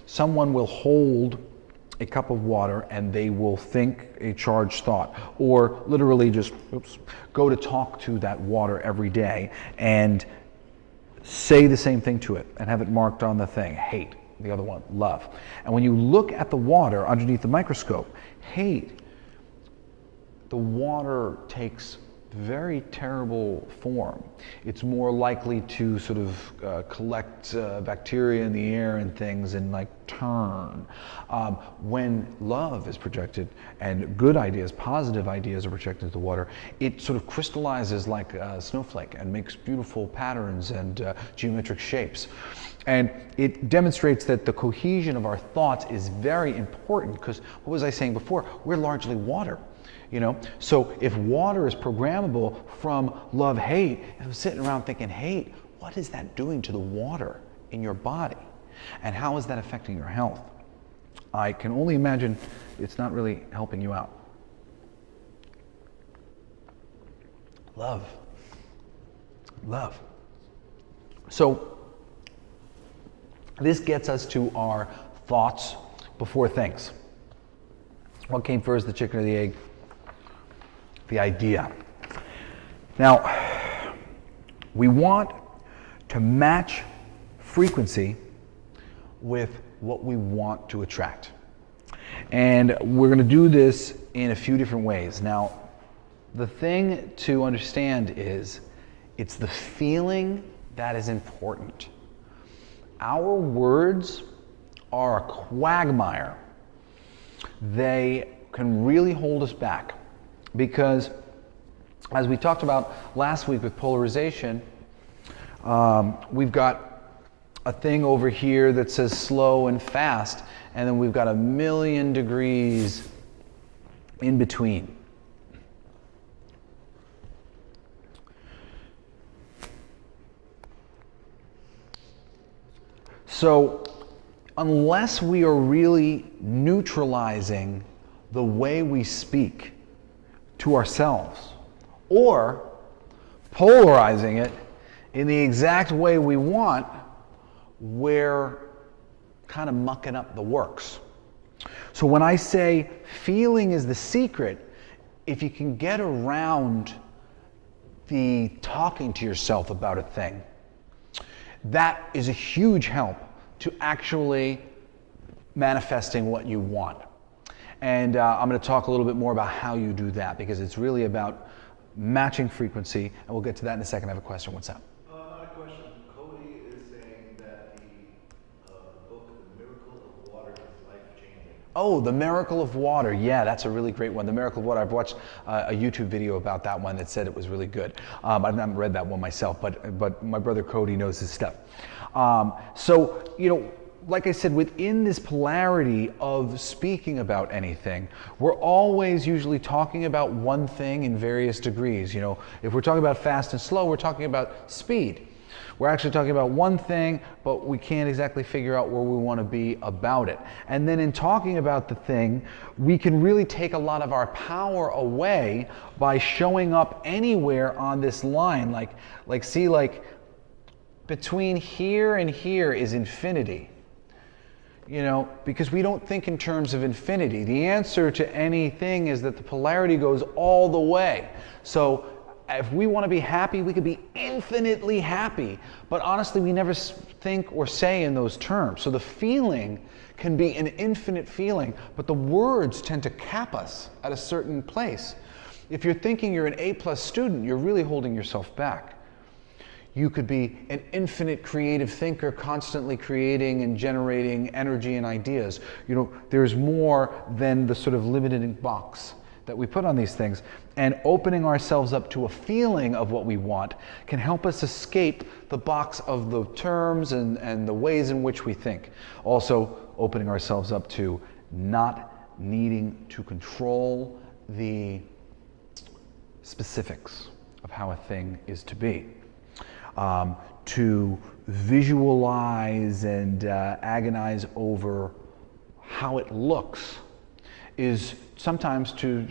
someone will hold a cup of water and they will think a charged thought, or literally just go to talk to that water every day and say the same thing to it and have it marked on the thing. Hate, the other one, love. And when you look at the water underneath the microscope, hate, the water takes very terrible form. It's more likely to sort of collect bacteria in the air and things and like turn. When love is projected and good ideas, positive ideas are projected into the water, it sort of crystallizes like a snowflake and makes beautiful patterns and geometric shapes. And it demonstrates that the cohesion of our thoughts is very important, because what was I saying before? We're largely water. So if water is programmable from love, hate, if I'm sitting around thinking hate, what is that doing to the water in your body? And how is that affecting your health? I can only imagine it's not really helping you out. Love. Love. So this gets us to our thoughts before things. What came first, the chicken or the egg? The idea. Now, we want to match frequency with what we want to attract. And we're going to do this in a few different ways. Now, the thing to understand is it's the feeling that is important. Our words are a quagmire. They can really hold us back. Because, as we talked about last week with polarization, we've got a thing over here that says slow and fast, and then we've got 1,000,000 degrees in between. So, unless we are really neutralizing the way we speak to ourselves, or polarizing it in the exact way we want, we're kind of mucking up the works. So when I say feeling is the secret, if you can get around the talking to yourself about a thing, that is a huge help to actually manifesting what you want. And I'm going to talk a little bit more about how you do that, because it's really about matching frequency, and we'll get to that in a second. I have a question. What's up? Not a question. Cody is saying that the book, The Miracle of Water, is life-changing. Oh, The Miracle of Water. Yeah, that's a really great one. The Miracle of Water. I've watched a YouTube video about that one that said it was really good. I haven't read that one myself, but my brother Cody knows his stuff. So, like I said, within this polarity of speaking about anything, we're always usually talking about one thing in various degrees. You know, if we're talking about fast and slow, we're talking about speed. We're actually talking about one thing, but we can't exactly figure out where we want to be about it. And then in talking about the thing, we can really take a lot of our power away by showing up anywhere on this line. Like between here and here is infinity. You know, because we don't think in terms of infinity. The answer to anything is that the polarity goes all the way. So if we want to be happy, we could be infinitely happy. But honestly, we never think or say in those terms. So the feeling can be an infinite feeling, but the words tend to cap us at a certain place. If you're thinking you're an A+ student, you're really holding yourself back. You could be an infinite creative thinker, constantly creating and generating energy and ideas. You know, there's more than the sort of limiting box that we put on these things. And opening ourselves up to a feeling of what we want can help us escape the box of the terms and the ways in which we think. Also, opening ourselves up to not needing to control the specifics of how a thing is to be. To visualize and agonize over how it looks is sometimes to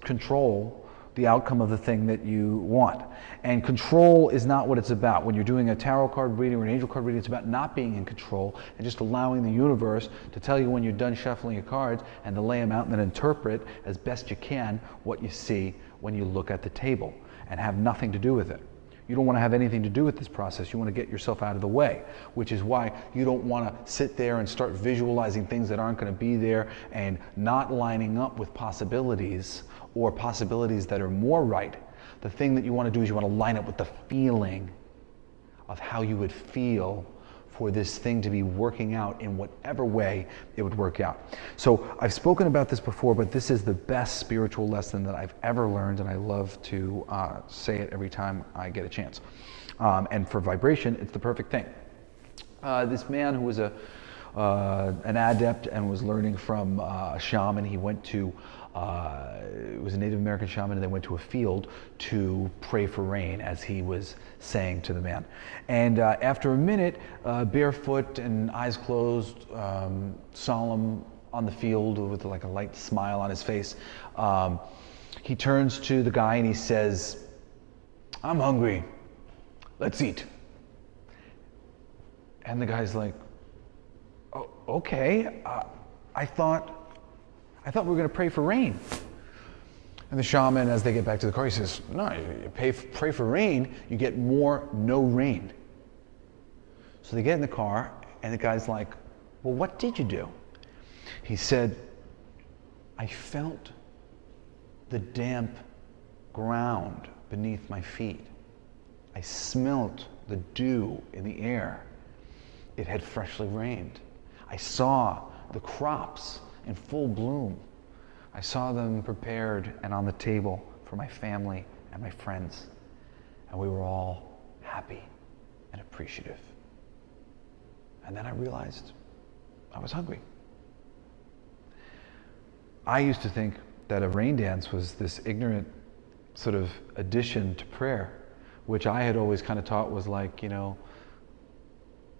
control the outcome of the thing that you want. And control is not what it's about. When you're doing a tarot card reading or an angel card reading, it's about not being in control and just allowing the universe to tell you when you're done shuffling your cards and to lay them out and then interpret as best you can what you see when you look at the table and have nothing to do with it. You don't want to have anything to do with this process. You want to get yourself out of the way, which is why you don't want to sit there and start visualizing things that aren't going to be there and not lining up with possibilities or possibilities that are more right. The thing that you want to do is you want to line up with the feeling of how you would feel for this thing to be working out in whatever way it would work out. So I've spoken about this before, but this is the best spiritual lesson that I've ever learned, and I love to say it every time I get a chance. And for vibration, it's the perfect thing. This man who was an adept and was learning from a shaman, he went to, it was a Native American shaman, and they went to a field to pray for rain, as he was saying to the man. And after a minute, barefoot and eyes closed, solemn on the field with like a light smile on his face, he turns to the guy and he says, "I'm hungry, let's eat." And the guy's like, "Oh, okay, I thought we were going to pray for rain." And the shaman, as they get back to the car, he says, "No, you pray for rain, you get more no rain." So they get in the car, and the guy's like, "Well, what did you do?" He said, "I felt the damp ground beneath my feet. I smelt the dew in the air. It had freshly rained. I saw the crops in full bloom. I saw them prepared and on the table for my family and my friends. And we were all happy and appreciative. And then I realized I was hungry." I used to think that a rain dance was this ignorant sort of addition to prayer, which I had always kind of taught was like, you know,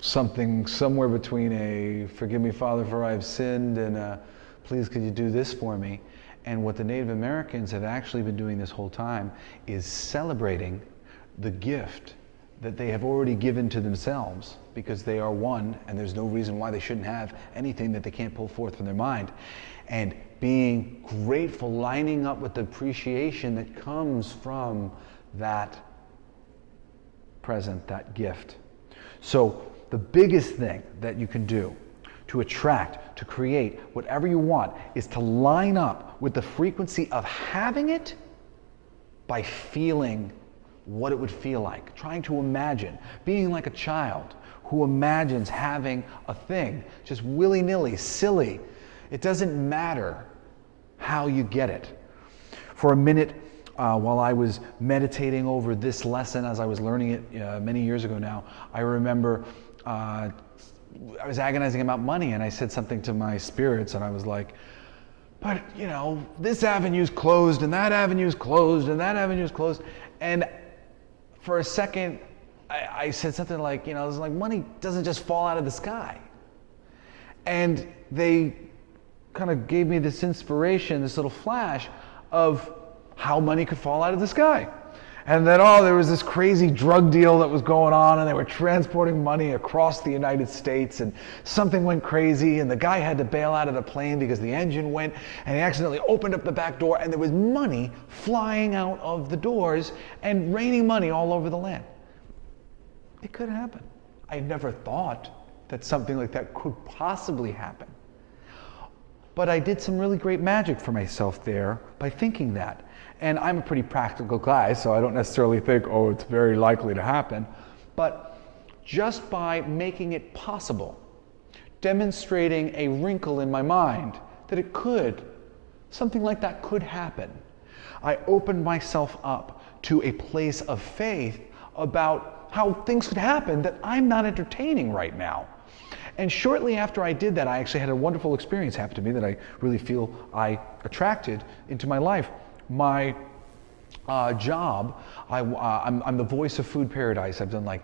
something somewhere between a "forgive me, Father, for I have sinned" and a "please could you do this for me." And what the Native Americans have actually been doing this whole time is celebrating the gift that they have already given to themselves, because they are one and there's no reason why they shouldn't have anything that they can't pull forth from their mind. And being grateful, lining up with the appreciation that comes from that present, that gift. So the biggest thing that you can do to attract, to create whatever you want, is to line up with the frequency of having it by feeling what it would feel like, trying to imagine, being like a child who imagines having a thing, just willy-nilly, silly. It doesn't matter how you get it. For a minute, while I was meditating over this lesson as I was learning it many years ago now, I remember I was agonizing about money, and I said something to my spirits, and I was like, but this avenue's closed, and that avenue's closed, and that avenue's closed. And for a second, I said something like, it was like money doesn't just fall out of the sky. And they kind of gave me this inspiration, this little flash of how money could fall out of the sky. And that, there was this crazy drug deal that was going on, and they were transporting money across the United States, and something went crazy, and the guy had to bail out of the plane because the engine went, and he accidentally opened up the back door, and there was money flying out of the doors and raining money all over the land. It could happen. I never thought that something like that could possibly happen. But I did some really great magic for myself there by thinking that. And I'm a pretty practical guy, so I don't necessarily think, it's very likely to happen. But just by making it possible, demonstrating a wrinkle in my mind that something like that could happen, I opened myself up to a place of faith about how things could happen that I'm not entertaining right now. And shortly after I did that, I actually had a wonderful experience happen to me that I really feel I attracted into my life. My job, I'm the voice of Food Paradise. I've done like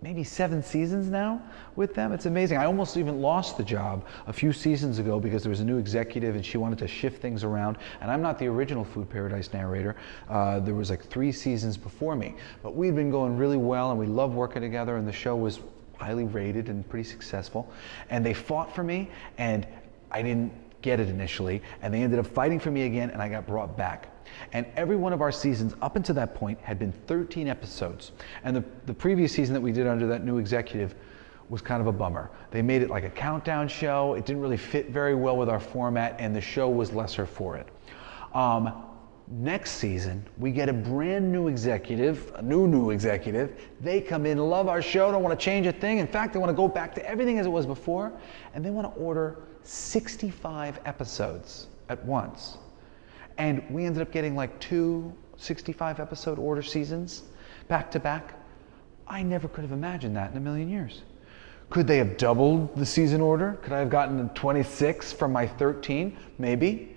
maybe 7 seasons now with them. It's amazing. I almost even lost the job a few seasons ago because there was a new executive and she wanted to shift things around. And I'm not the original Food Paradise narrator. There was like 3 seasons before me. But we'd been going really well, and we loved working together, and the show was highly rated and pretty successful. And they fought for me, and I didn't get it initially, and they ended up fighting for me again, and I got brought back. And every one of our seasons up until that point had been 13 episodes. And the previous season that we did under that new executive was kind of a bummer. They made it like a countdown show. It didn't really fit very well with our format, and the show was lesser for it. Next season, we get a brand new executive, a new executive. They come in, love our show, don't want to change a thing. In fact, they want to go back to everything as it was before, and they want to order 65 episodes at once. And we ended up getting like 2 65-episode order seasons back to back. I never could have imagined that in a million years. Could they have doubled the season order? Could I have gotten 26 from my 13? Maybe.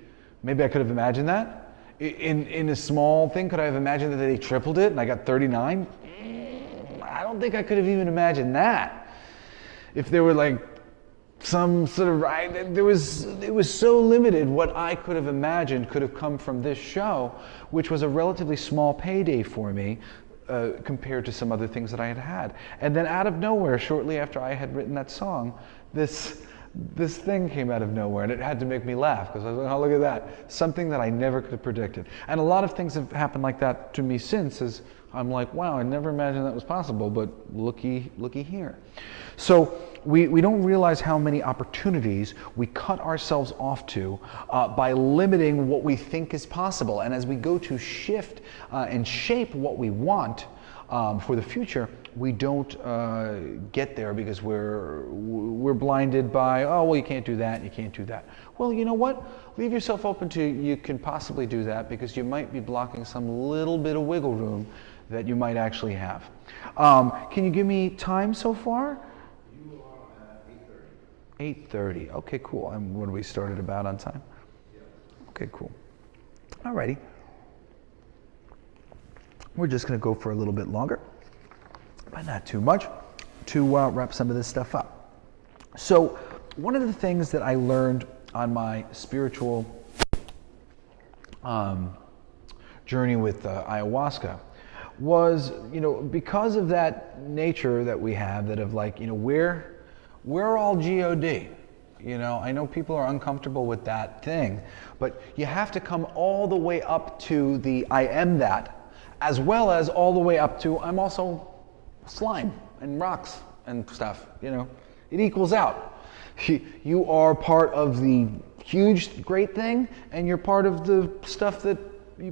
Maybe I could have imagined that. In a small thing, could I have imagined that they tripled it and I got 39? I don't think I could have even imagined that. If there were like some sort of, it was so limited what I could have imagined could have come from this show, which was a relatively small payday for me compared to some other things that I had had. And then out of nowhere, shortly after I had written that song, this thing came out of nowhere, and it had to make me laugh because I was like, oh, look at that. Something that I never could have predicted. And a lot of things have happened like that to me since, as I'm like, wow, I never imagined that was possible, but looky here. So we don't realize how many opportunities we cut ourselves off to by limiting what we think is possible. And as we go to shift and shape what we want for the future, we don't get there because we're blinded by, oh, well, you can't do that, you can't do that. Well, you know what? Leave yourself open to you can possibly do that because you might be blocking some little bit of wiggle room that you might actually have. Can you give me time so far? You are at 8:30. 8:30. Okay, cool. And what do we started about on time? Yeah. Okay, cool. Alrighty. We're just going to go for a little bit longer, but not too much, to wrap some of this stuff up. So one of the things that I learned on my spiritual journey with ayahuasca was, because of that nature that we have, that of like, we're all God. I know people are uncomfortable with that thing, but you have to come all the way up to the I am that, as well as all the way up to I'm also slime and rocks and stuff. It equals out. You are part of the huge, great thing, and you're part of the stuff that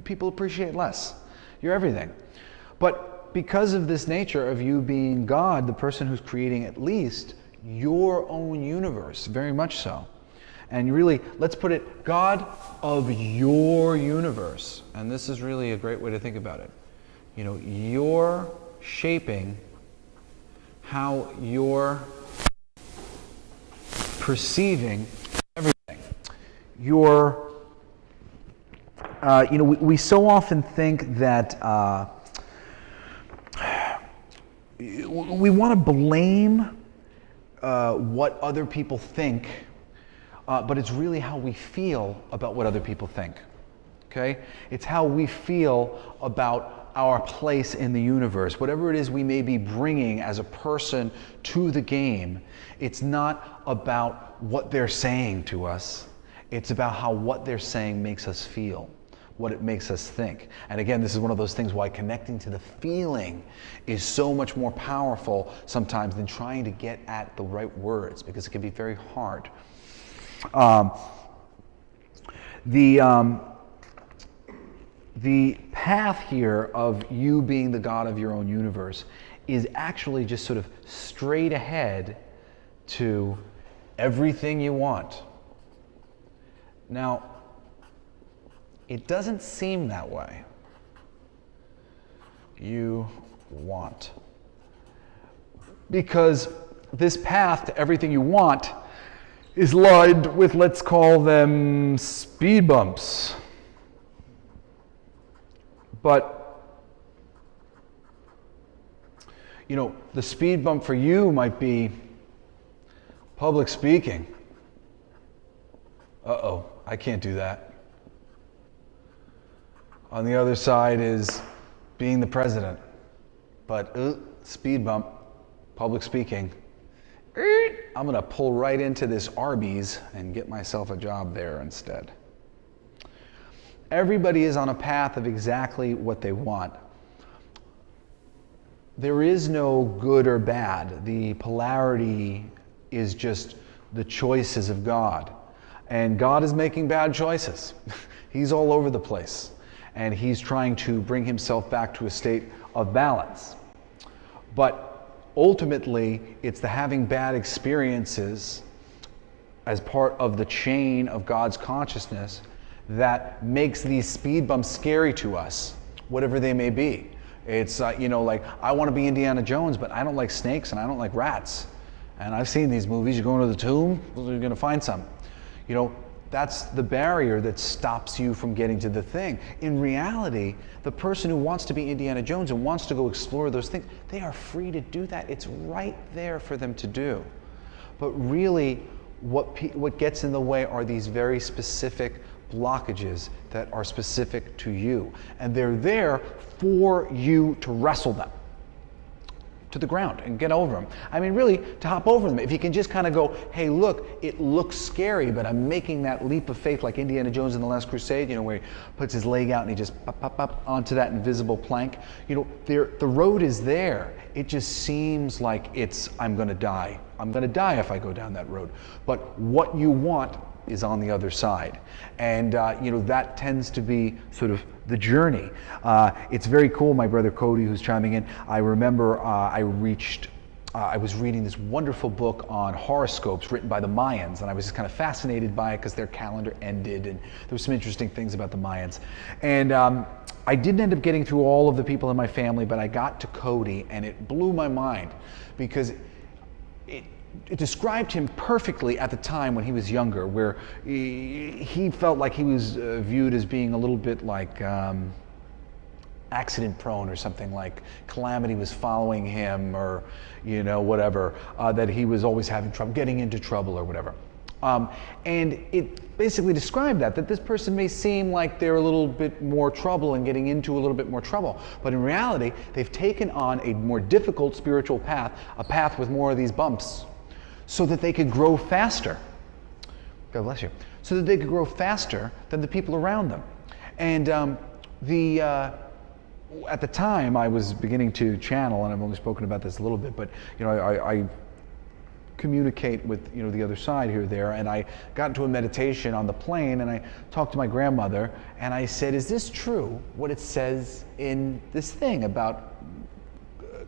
people appreciate less. You're everything. But because of this nature of you being God, the person who's creating at least your own universe, very much so. And really, let's put it, God of your universe. And this is really a great way to think about it. You're shaping how your perceiving everything. We so often think that we want to blame what other people think, but it's really how we feel about what other people think. Okay? It's how we feel about our place in the universe. Whatever it is we may be bringing as a person to the game, it's not about what they're saying to us. It's about how what they're saying makes us feel, what it makes us think. And again, this is one of those things why connecting to the feeling is so much more powerful sometimes than trying to get at the right words, because it can be very hard. The path here of you being the God of your own universe is actually just sort of straight ahead to everything you want. Now, it doesn't seem that way. You want. Because this path to everything you want is lined with, let's call them, speed bumps. But, the speed bump for you might be public speaking. Uh-oh, I can't do that. On the other side is being the president. But, speed bump, public speaking. I'm going to pull right into this Arby's and get myself a job there instead. Everybody is on a path of exactly what they want. There is no good or bad. The polarity is just the choices of God. And God is making bad choices. He's all over the place. And he's trying to bring himself back to a state of balance. But ultimately, it's the having bad experiences as part of the chain of God's consciousness that makes these speed bumps scary to us, whatever they may be. It's like, I want to be Indiana Jones, but I don't like snakes and I don't like rats. And I've seen these movies. You go into the tomb, you're going to find some. That's the barrier that stops you from getting to the thing. In reality, the person who wants to be Indiana Jones and wants to go explore those things, they are free to do that. It's right there for them to do. But really, what gets in the way are these very specific blockages that are specific to you. And they're there for you to wrestle them to the ground and get over them. I mean, really, to hop over them. If you can just kind of go, hey, look, it looks scary, but I'm making that leap of faith like Indiana Jones in The Last Crusade, where he puts his leg out and he just pop onto that invisible plank. The road is there. It just seems like I'm going to die. I'm going to die if I go down that road. But what you want is on the other side. And that tends to be sort of the journey. It's very cool. My brother Cody, who's chiming in, I remember I was reading this wonderful book on horoscopes written by the Mayans, and I was just kind of fascinated by it because their calendar ended, and there were some interesting things about the Mayans. And I didn't end up getting through all of the people in my family, but I got to Cody, and it blew my mind because it described him perfectly at the time when he was younger, where he felt like he was viewed as being a little bit like accident prone or something, like calamity was following him, or whatever, that he was always having trouble, getting into trouble or whatever. And it basically described that this person may seem like they're a little bit more trouble and getting into a little bit more trouble, but in reality, they've taken on a more difficult spiritual path, a path with more of these bumps, so that they could grow faster. God bless you. So that they could grow faster than the people around them. And at the time, I was beginning to channel, and I've only spoken about this a little bit, but I communicate with the other side here or there, and I got into a meditation on the plane, and I talked to my grandmother, and I said, is this true, what it says in this thing about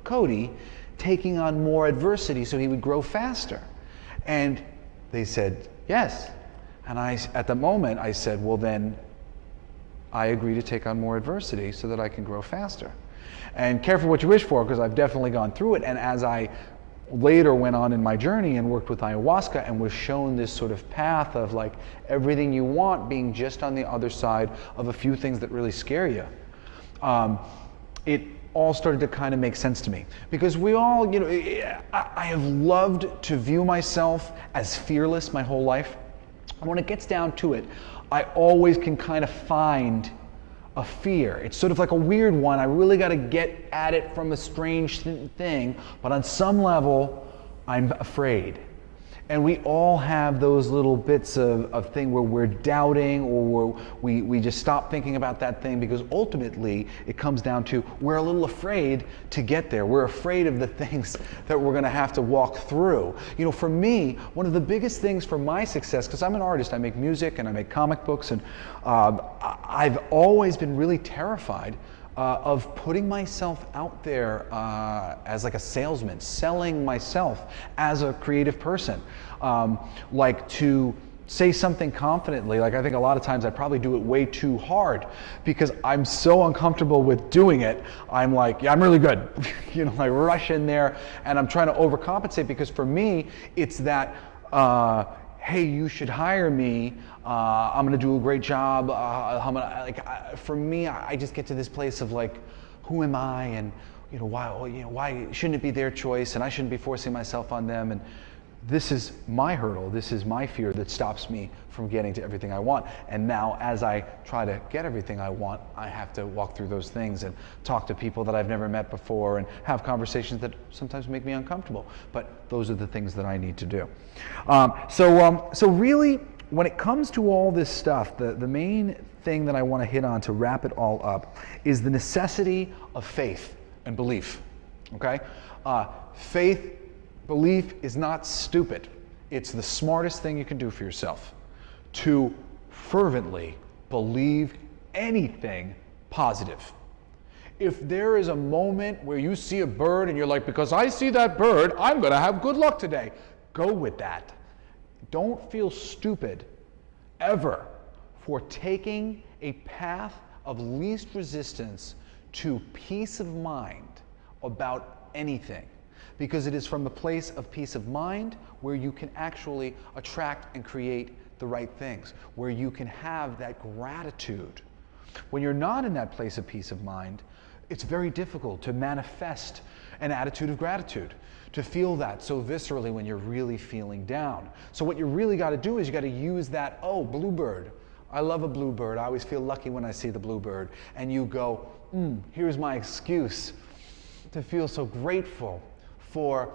Cody taking on more adversity so he would grow faster? And they said, yes. And at the moment, I said, well then, I agree to take on more adversity so that I can grow faster. And careful what you wish for, because I've definitely gone through it. And as I later went on in my journey and worked with ayahuasca and was shown this sort of path of like everything you want being just on the other side of a few things that really scare you. It all started to kind of make sense to me because we all, you know, I have loved to view myself as fearless my whole life. And when it gets down to it, I always can kind of find a fear. It's sort of like a weird one. I really got to get at it from a strange thing, but on some level, I'm afraid. And we all have those little bits of thing where we're doubting or we just stop thinking about that thing because ultimately it comes down to we're a little afraid to get there. We're afraid of the things that we're going to have to walk through. You know, for me, one of the biggest things for my success, because I'm an artist, I make music and I make comic books, and I've always been really terrified of putting myself out there as like a salesman, selling myself as a creative person. Like to say something confidently, like I think a lot of times I probably do it way too hard because I'm so uncomfortable with doing it. I'm like, yeah, I'm really good. You know, I rush in there and I'm trying to overcompensate because for me, it's that, hey, you should hire me. I'm gonna do a great job. For me, I just get to this place of like, who am I, and you know, why shouldn't it be their choice, and I shouldn't be forcing myself on them, and this is my hurdle. This is my fear that stops me from getting to everything I want. And now, as I try to get everything I want, I have to walk through those things and talk to people that I've never met before, and have conversations that sometimes make me uncomfortable. But those are the things that I need to do. So really, when it comes to all this stuff, the main thing that I want to hit on to wrap it all up is the necessity of faith and belief, okay? Faith, belief is not stupid. It's the smartest thing you can do for yourself, to fervently believe anything positive. If there is a moment where you see a bird and you're like, because I see that bird, I'm going to have good luck today, go with that. Don't feel stupid ever for taking a path of least resistance to peace of mind about anything, because it is from the place of peace of mind where you can actually attract and create the right things, where you can have that gratitude. When you're not in that place of peace of mind, it's very difficult to manifest an attitude of gratitude, to feel that so viscerally when you're really feeling down. So what you really got to do is you got to use that, oh, bluebird. I love a bluebird. I always feel lucky when I see the bluebird. And you go, here's my excuse to feel so grateful for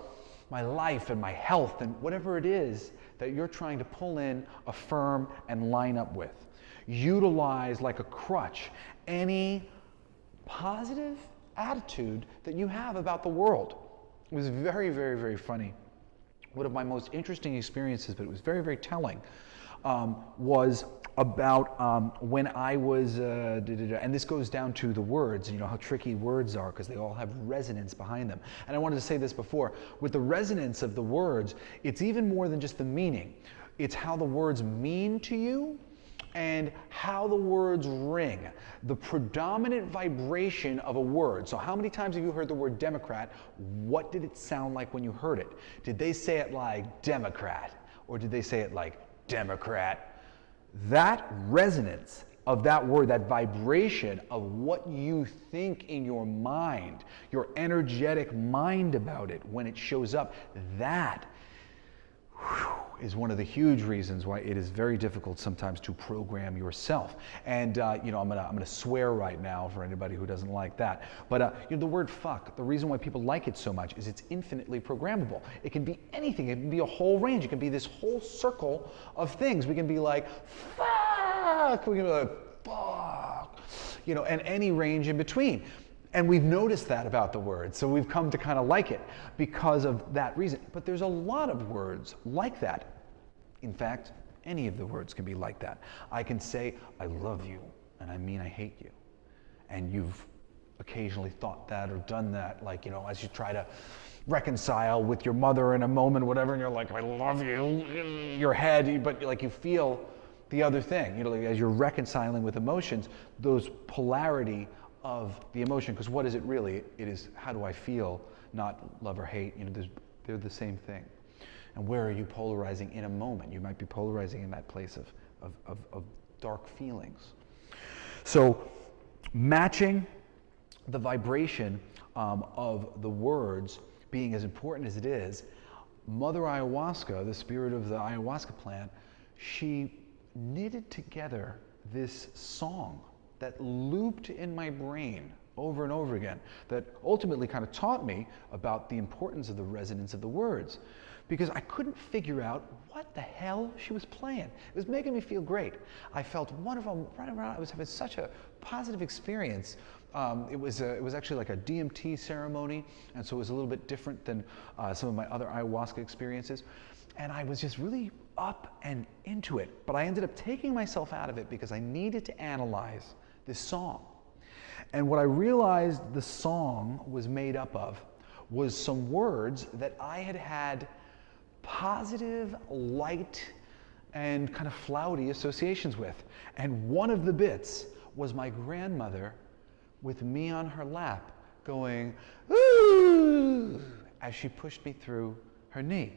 my life and my health and whatever it is that you're trying to pull in, affirm, and line up with. Utilize like a crutch any positive attitude that you have about the world. It was very, very, very funny. One of my most interesting experiences, but it was very, very telling, was about when I was, and this goes down to the words, you know, how tricky words are because they all have resonance behind them. And I wanted to say this before, with the resonance of the words, it's even more than just the meaning. It's how the words mean to you and how the words ring. The predominant vibration of a word. So how many times have you heard the word Democrat? What did it sound like when you heard it? Did they say it like Democrat? Or did they say it like Democrat? That resonance of that word, that vibration of what you think in your mind, your energetic mind about it when it shows up, that is one of the huge reasons why it is very difficult sometimes to program yourself. And you know, I'm gonna swear right now for anybody who doesn't like that. But you know, the word fuck, the reason why people like it so much is it's infinitely programmable. It can be anything. It can be a whole range. It can be this whole circle of things. We can be like, fuck. We can be like, fuck. You know, and any range in between. And we've noticed that about the word, so we've come to kind of like it because of that reason. But there's a lot of words like that. In fact, any of the words can be like that. I can say, I love you, and I mean I hate you. And you've occasionally thought that or done that, like, you know, as you try to reconcile with your mother in a moment or whatever, and you're like, I love you, your head, but like you feel the other thing, you know, like as you're reconciling with emotions, those polarity of the emotion, because what is it really? It is, how do I feel, not love or hate. You know, there's They're the same thing. And where are you polarizing in a moment? You might be polarizing in that place of dark feelings. So matching the vibration of the words being as important as it is, Mother Ayahuasca, the spirit of the ayahuasca plant, she knitted together this song that looped in my brain over and over again, that ultimately kind of taught me about the importance of the resonance of the words, because I couldn't figure out what the hell she was playing. It was making me feel great. I felt wonderful running around. I was having such a positive experience. It was actually like a DMT ceremony, and so it was a little bit different than some of my other ayahuasca experiences. And I was just really up and into it. But I ended up taking myself out of it because I needed to analyze this song. And what I realized the song was made up of was some words that I had had positive, light, and kind of flowery associations with. And one of the bits was my grandmother with me on her lap going, ooh, as she pushed me through her knee.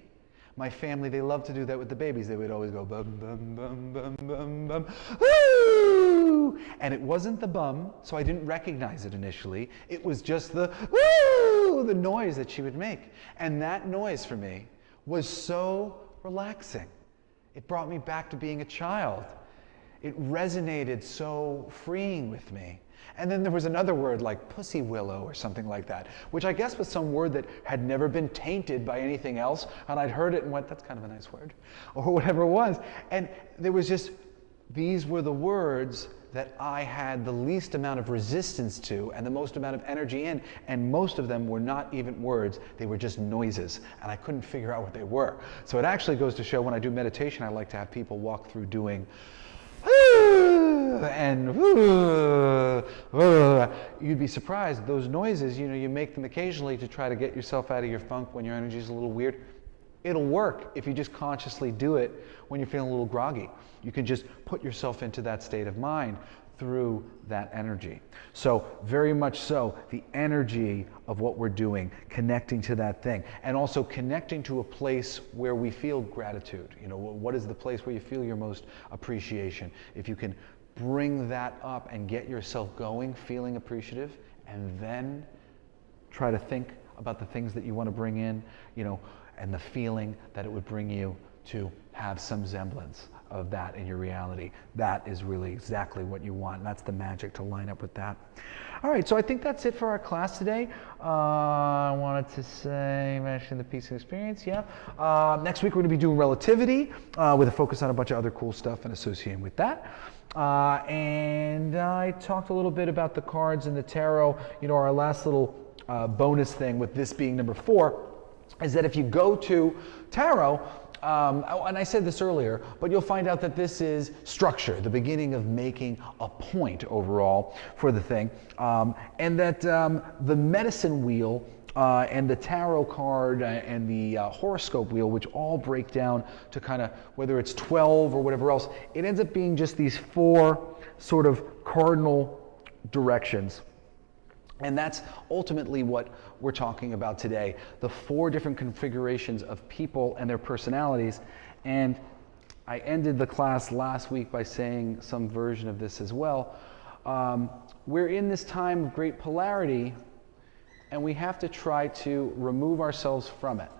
My family, they love to do that with the babies. They would always go bum, bum, bum, bum, bum, bum, woo! And it wasn't the bum, so I didn't recognize it initially. It was just the woo, the noise that she would make. And that noise for me was so relaxing. It brought me back to being a child. It resonated so freeing with me. And then there was another word like pussy willow or something like that, which I guess was some word that had never been tainted by anything else. And I'd heard it and went, that's kind of a nice word, or whatever it was. And there was just, these were the words that I had the least amount of resistance to and the most amount of energy in. And most of them were not even words, they were just noises. And I couldn't figure out what they were. So it actually goes to show when I do meditation, I like to have people walk through doing and you'd be surprised, those noises, you know, you make them occasionally to try to get yourself out of your funk when your energy is a little weird. It'll work if you just consciously do it when you're feeling a little groggy. You can just put yourself into that state of mind through that energy. So very much so, the energy of what we're doing, connecting to that thing, and also connecting to a place where we feel gratitude. You know, what is the place where you feel your most appreciation? If you can bring that up and get yourself going, feeling appreciative, and then try to think about the things that you want to bring in, you know, and the feeling that it would bring you to have some semblance of that in your reality. That is really exactly what you want. And that's the magic to line up with that. All right, so I think that's it for our class today. I wanted to say, mention the peace and experience, yeah. Next week we're going to be doing relativity with a focus on a bunch of other cool stuff and associating with that. And I talked a little bit about the cards and the tarot. You know, our last little bonus thing with this being number 4 is that if you go to tarot, and I said this earlier, but you'll find out that this is structure, the beginning of making a point overall for the thing, and that the medicine wheel and the tarot card and the horoscope wheel, which all break down to kind of whether it's 12 or whatever else, it ends up being just these 4 sort of cardinal directions. And that's ultimately what we're talking about today, the 4 different configurations of people and their personalities. And I ended the class last week by saying some version of this as well. We're in this time of great polarity, and we have to try to remove ourselves from it.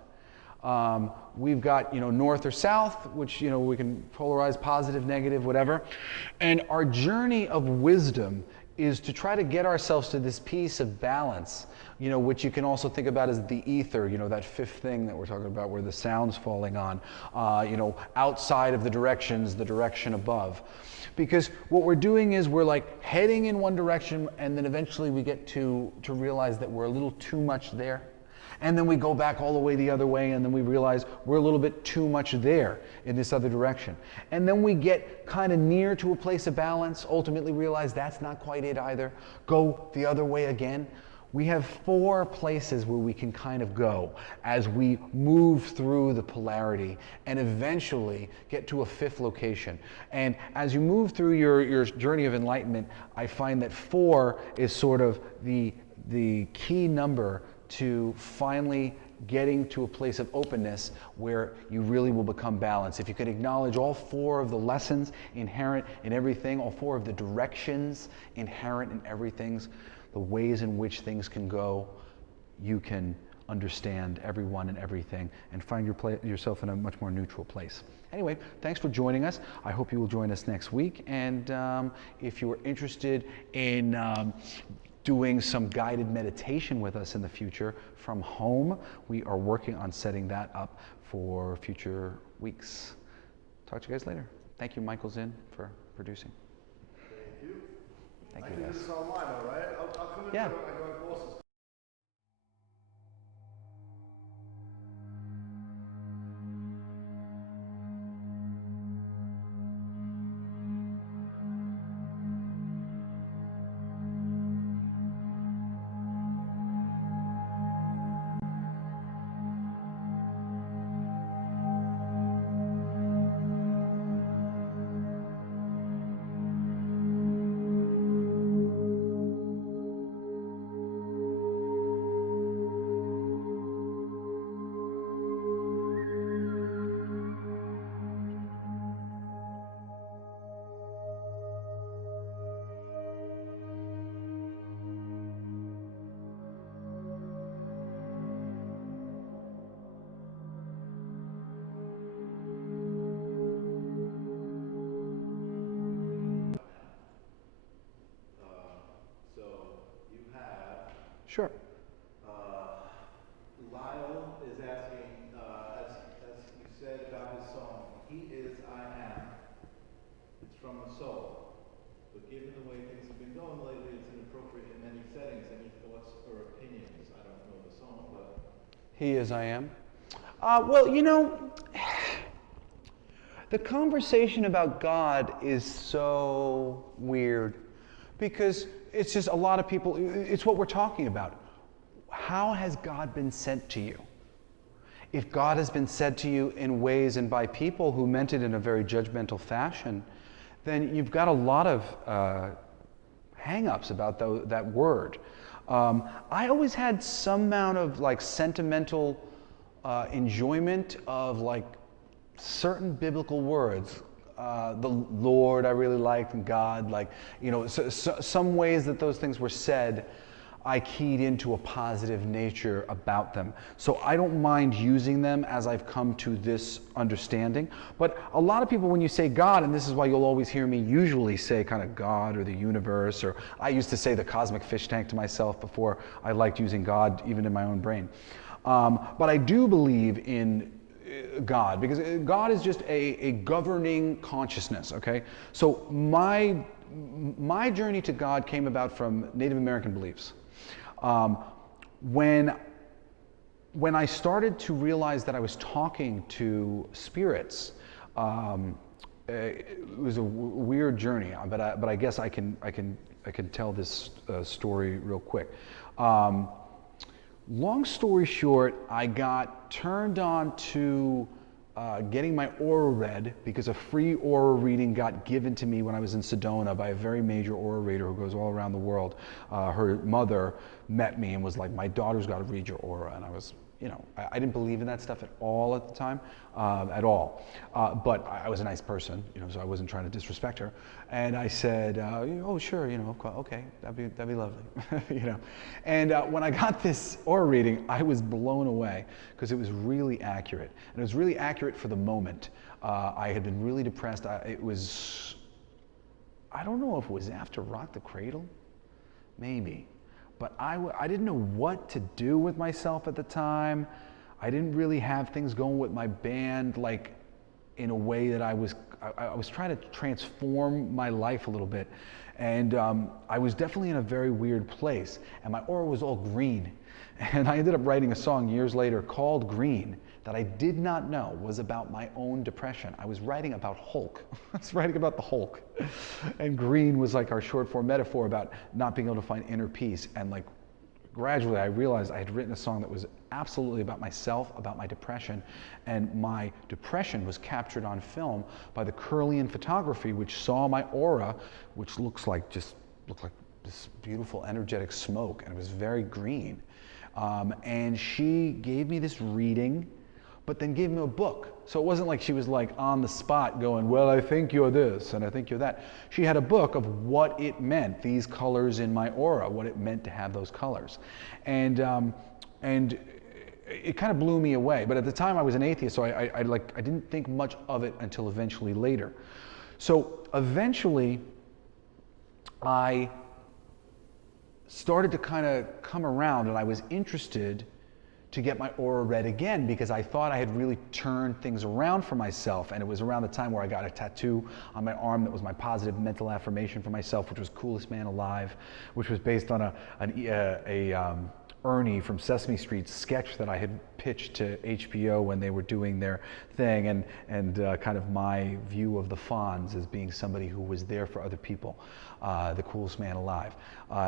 We've got, you know, north or south, which, you know, we can polarize positive, negative, whatever. And our journey of wisdom is to try to get ourselves to this piece of balance, you know, which you can also think about as the ether, you know, that 5th thing that we're talking about where the sound's falling on, you know, outside of the directions, the direction above. Because what we're doing is we're like heading in one direction, and then eventually we get to realize that we're a little too much there. And then we go back all the way the other way, and then we realize we're a little bit too much there in this other direction. And then we get kind of near to a place of balance, ultimately realize that's not quite it either, go the other way again. We have 4 places where we can kind of go as we move through the polarity and eventually get to a 5th location. And as you move through your journey of enlightenment, I find that 4 is sort of the key number to finally getting to a place of openness where you really will become balanced. If you can acknowledge all 4 of the lessons inherent in everything, all 4 of the directions inherent in everything, the ways in which things can go, you can understand everyone and everything and find yourself in a much more neutral place. Anyway, thanks for joining us. I hope you will join us next week. And if you are interested in doing some guided meditation with us in the future from home, we are working on setting that up for future weeks. Talk to you guys later. Thank you, Michael Zinn, for producing. Thank you. Thank I you, can do guys. this online, all right? I'll come in. Yeah. I go courses. So you have. Sure. Lyle is asking, as you said about his song, he is, I am. It's from the soul. But given the way things have been going lately, it's inappropriate in many settings. Any thoughts or opinions? I don't know the song, but. He is, I am. Well, you know, the conversation about God is so weird because it's just a lot of people, it's what we're talking about. How has God been sent to you? If God has been said to you in ways and by people who meant it in a very judgmental fashion, then you've got a lot of hang-ups about that word. I always had some amount of like sentimental enjoyment of like certain biblical words. The Lord I really liked, and God, like, you know, some ways that those things were said, I keyed into a positive nature about them. So I don't mind using them as I've come to this understanding. But a lot of people, when you say God, and this is why you'll always hear me usually say kind of God or the universe, or I used to say the cosmic fish tank to myself before I liked using God even in my own brain. But I do believe in God, because God is just a governing consciousness, okay? So my journey to God came about from Native American beliefs. When I started to realize that I was talking to spirits, it was a weird journey, but I guess I can tell this story real quick. Long story short, I got turned on to getting my aura read because a free aura reading got given to me when I was in Sedona by a very major aura reader who goes all around the world. Her mother met me and was like, my daughter's got to read your aura. And I was, you know, I didn't believe in that stuff at all at the time, at all. But I was a nice person, you know, so I wasn't trying to disrespect her. And I said, oh, sure, you know, okay, that'd be lovely, you know. And when I got this aura reading, I was blown away because it was really accurate. And it was really accurate for the moment. I had been really depressed. It was, I don't know if it was after Rock the Cradle, maybe. But I didn't know what to do with myself at the time. I didn't really have things going with my band, like in a way that I was trying to transform my life a little bit. And I was definitely in a very weird place. And my aura was all green. And I ended up writing a song years later called Green that I did not know was about my own depression. I was writing about Hulk. I was writing about the Hulk. And green was like our short form metaphor about not being able to find inner peace. And like gradually I realized I had written a song that was absolutely about myself, about my depression. And my depression was captured on film by the Curlian photography, which saw my aura, which looked like this beautiful energetic smoke, and it was very green. And she gave me this reading, but then gave me a book. So it wasn't like she was like on the spot going, well, I think you're this and I think you're that. She had a book of what it meant, these colors in my aura, what it meant to have those colors. And it kind of blew me away. But at the time I was an atheist, so I didn't think much of it until eventually later. So eventually I started to kind of come around, and I was interested to get my aura read again, because I thought I had really turned things around for myself. And it was around the time where I got a tattoo on my arm that was my positive mental affirmation for myself, which was Coolest Man Alive, which was based on a Ernie from Sesame Street sketch that I had pitched to HBO when they were doing their thing, and kind of my view of the Fonz as being somebody who was there for other people, the coolest man alive.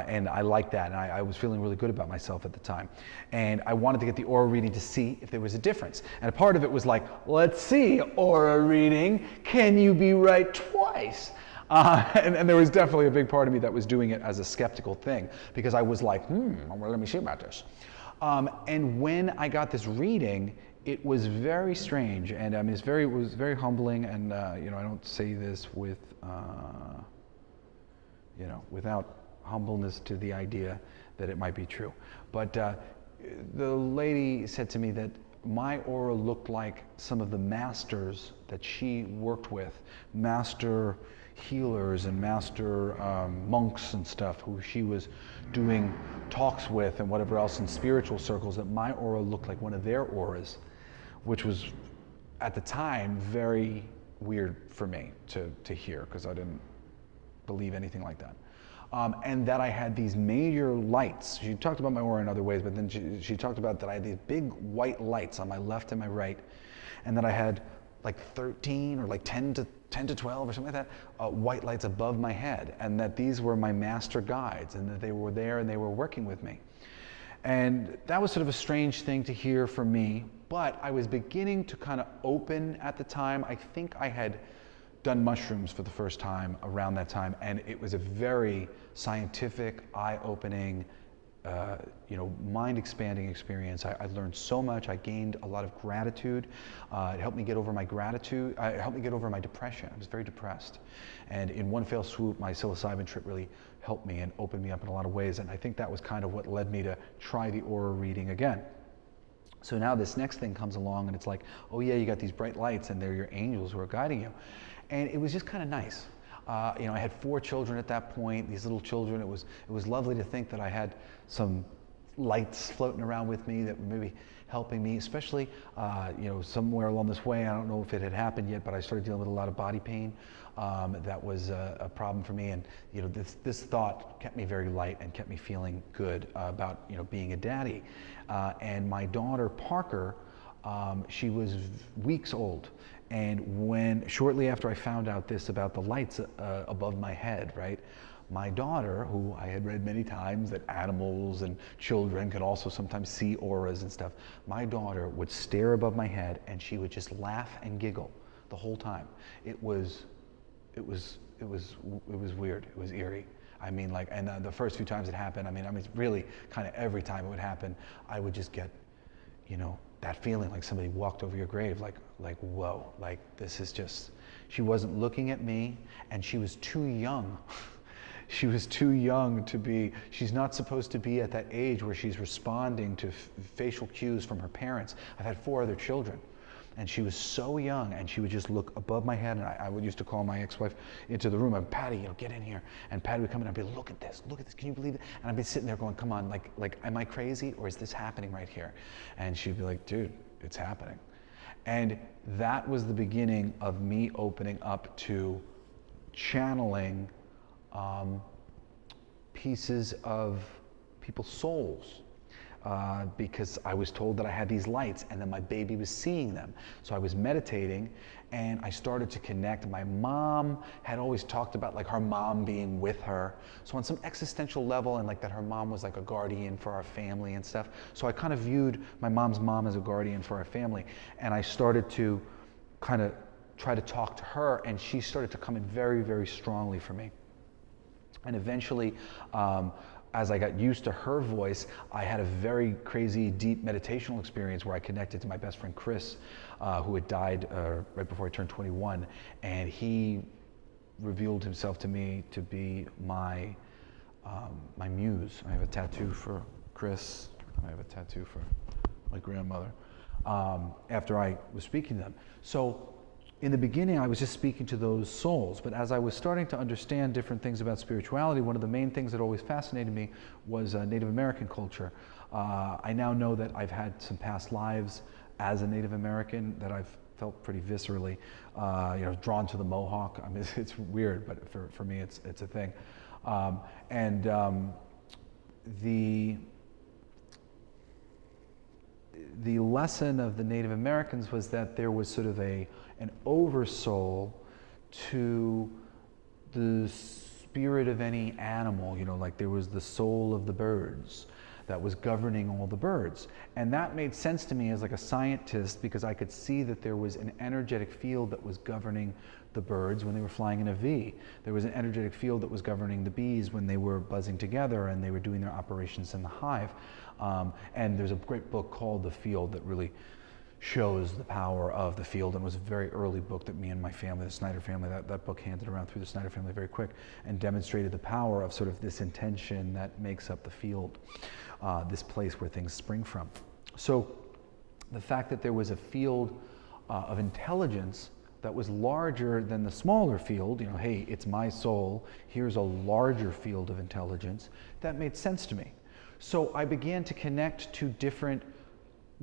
And I liked that, and I was feeling really good about myself at the time. And I wanted to get the aura reading to see if there was a difference. And a part of it was like, let's see, aura reading, can you be right twice? And there was definitely a big part of me that was doing it as a skeptical thing, because I was like, well, let me see about this. And when I got this reading, it was very strange, and I mean, it was very humbling. And you know, I don't say this with, you know, without humbleness to the idea that it might be true. But the lady said to me that my aura looked like some of the masters that she worked with, master healers and master monks and stuff, who she was doing talks with and whatever else in spiritual circles, that my aura looked like one of their auras, which was at the time very weird for me to hear, because I didn't believe anything like that. And that I had these major lights. She talked about my aura in other ways, but then she talked about that I had these big white lights on my left and my right, and that I had like 13 or like 10 to 12 or something like that, white lights above my head, and that these were my master guides, and that they were there and they were working with me. And that was sort of a strange thing to hear from me, but I was beginning to kind of open at the time. I think I had done mushrooms for the first time around that time, and it was a very scientific, eye-opening, you know, mind-expanding experience. I learned so much. I gained a lot of gratitude. It helped me get over my gratitude. It helped me get over my depression. I was very depressed, and in one fell swoop, my psilocybin trip really helped me and opened me up in a lot of ways. And I think that was kind of what led me to try the aura reading again. So now this next thing comes along, and it's like, oh yeah, you got these bright lights, and they're your angels who are guiding you. And it was just kind of nice. You know, I had 4 children at that point, these little children. It was lovely to think that I had some lights floating around with me that were maybe helping me, especially, you know, somewhere along this way, I don't know if it had happened yet, but I started dealing with a lot of body pain. That was a problem for me. And, you know, this thought kept me very light and kept me feeling good about, you know, being a daddy. And my daughter, Parker, she was weeks old. And shortly after I found out this about the lights above my head, right, my daughter, who I had read many times that animals and children can also sometimes see auras and stuff, my daughter would stare above my head and she would just laugh and giggle the whole time. It was weird. It was eerie. I mean, like, and the first few times it happened, I mean, really kind of every time it would happen, I would just get, you know, that feeling like somebody walked over your grave, like whoa, like this is just, she wasn't looking at me, and she was too young. She was too young to be, she's not supposed to be at that age where she's responding to facial cues from her parents. I've had 4 other children, and she was so young, and she would just look above my head, and I would used to call my ex-wife into the room. I'd, Patty, you know, get in here. And Patty would come in, and I'd be, look at this, can you believe it? And I'd be sitting there going, come on, like, am I crazy, or is this happening right here? And she'd be like, dude, it's happening. And that was the beginning of me opening up to channeling pieces of people's souls. Because I was told that I had these lights, and then my baby was seeing them. So I was meditating, and I started to connect. My mom had always talked about like her mom being with her. So on some existential level, and like that her mom was like a guardian for our family and stuff. So I kind of viewed my mom's mom as a guardian for our family. And I started to kind of try to talk to her, and she started to come in very, very strongly for me. And eventually, as I got used to her voice, I had a very crazy, deep meditational experience where I connected to my best friend Chris, who had died right before I turned 21, and he revealed himself to me to be my muse. I have a tattoo for Chris. I have a tattoo for my grandmother. After I was speaking to them. So in the beginning, I was just speaking to those souls, but as I was starting to understand different things about spirituality, one of the main things that always fascinated me was Native American culture. I now know that I've had some past lives as a Native American that I've felt pretty viscerally, drawn to the Mohawk. I mean, it's weird, but for me, it's a thing. The lesson of the Native Americans was that there was sort of an oversoul to the spirit of any animal, like there was the soul of the birds that was governing all the birds. And that made sense to me as like a scientist, because I could see that there was an energetic field that was governing the birds when they were flying in a V. There was an energetic field that was governing the bees when they were buzzing together and they were doing their operations in the hive. And there's a great book called The Field that really shows the power of the field, and it was a very early book that me and my family, the Snider family, that book handed around through the Snider family very quick, and demonstrated the power of sort of this intention that makes up the field, this place where things spring from. So the fact that there was a field of intelligence that was larger than the smaller field, hey, it's my soul, here's a larger field of intelligence, that made sense to me. So I began to connect to different,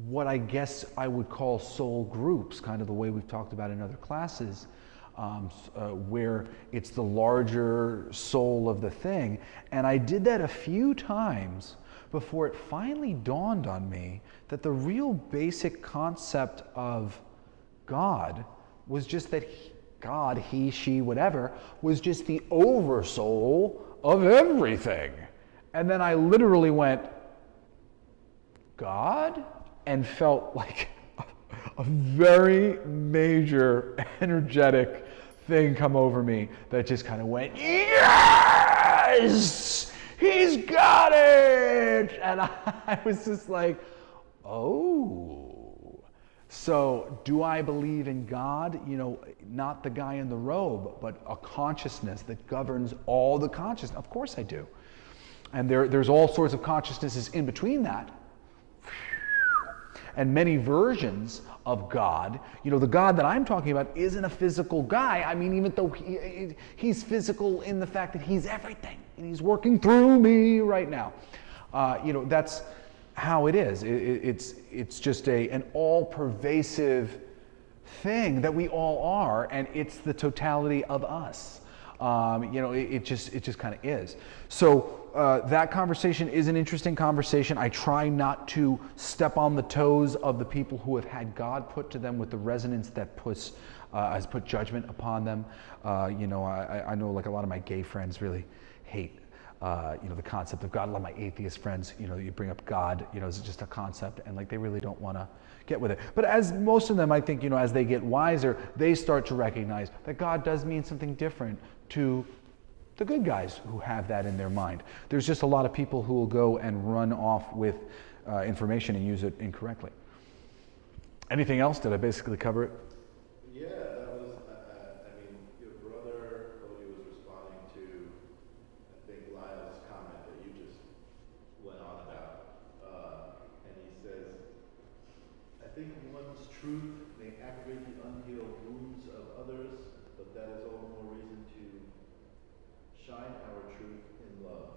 what I guess I would call soul groups, kind of the way we've talked about in other classes, where it's the larger soul of the thing. And I did that a few times before it finally dawned on me that the real basic concept of God was just that God, he, she, whatever, was just the oversoul of everything. And then I literally went, God? And felt like a very major energetic thing come over me that just kind of went, yes! He's got it! And I was just like, oh. So do I believe in God? Not the guy in the robe, but a consciousness that governs all the consciousness. Of course I do. And there's all sorts of consciousnesses in between that. And many versions of God. The God that I'm talking about isn't a physical guy. I mean, even though he's physical in the fact that he's everything, and he's working through me right now. That's how it is. It's just an all-pervasive thing that we all are, and it's the totality of us. It just kind of is. So that conversation is an interesting conversation. I try not to step on the toes of the people who have had God put to them with the resonance that has put judgment upon them. I know like a lot of my gay friends really hate the concept of God. A lot of my atheist friends, you bring up God, it's just a concept, and like they really don't want to get with it. But as most of them, I think, as they get wiser, they start to recognize that God does mean something different to the good guys who have that in their mind. There's just a lot of people who will go and run off with information and use it incorrectly. Anything else? Did I basically cover it? Yeah, that was, your brother, Cody, was responding to, I think, Lyle's comment that you just went on about. And he says, I think one's truth may aggravate the unhealed wounds of others, but that is all the more reason to shine our truth in love.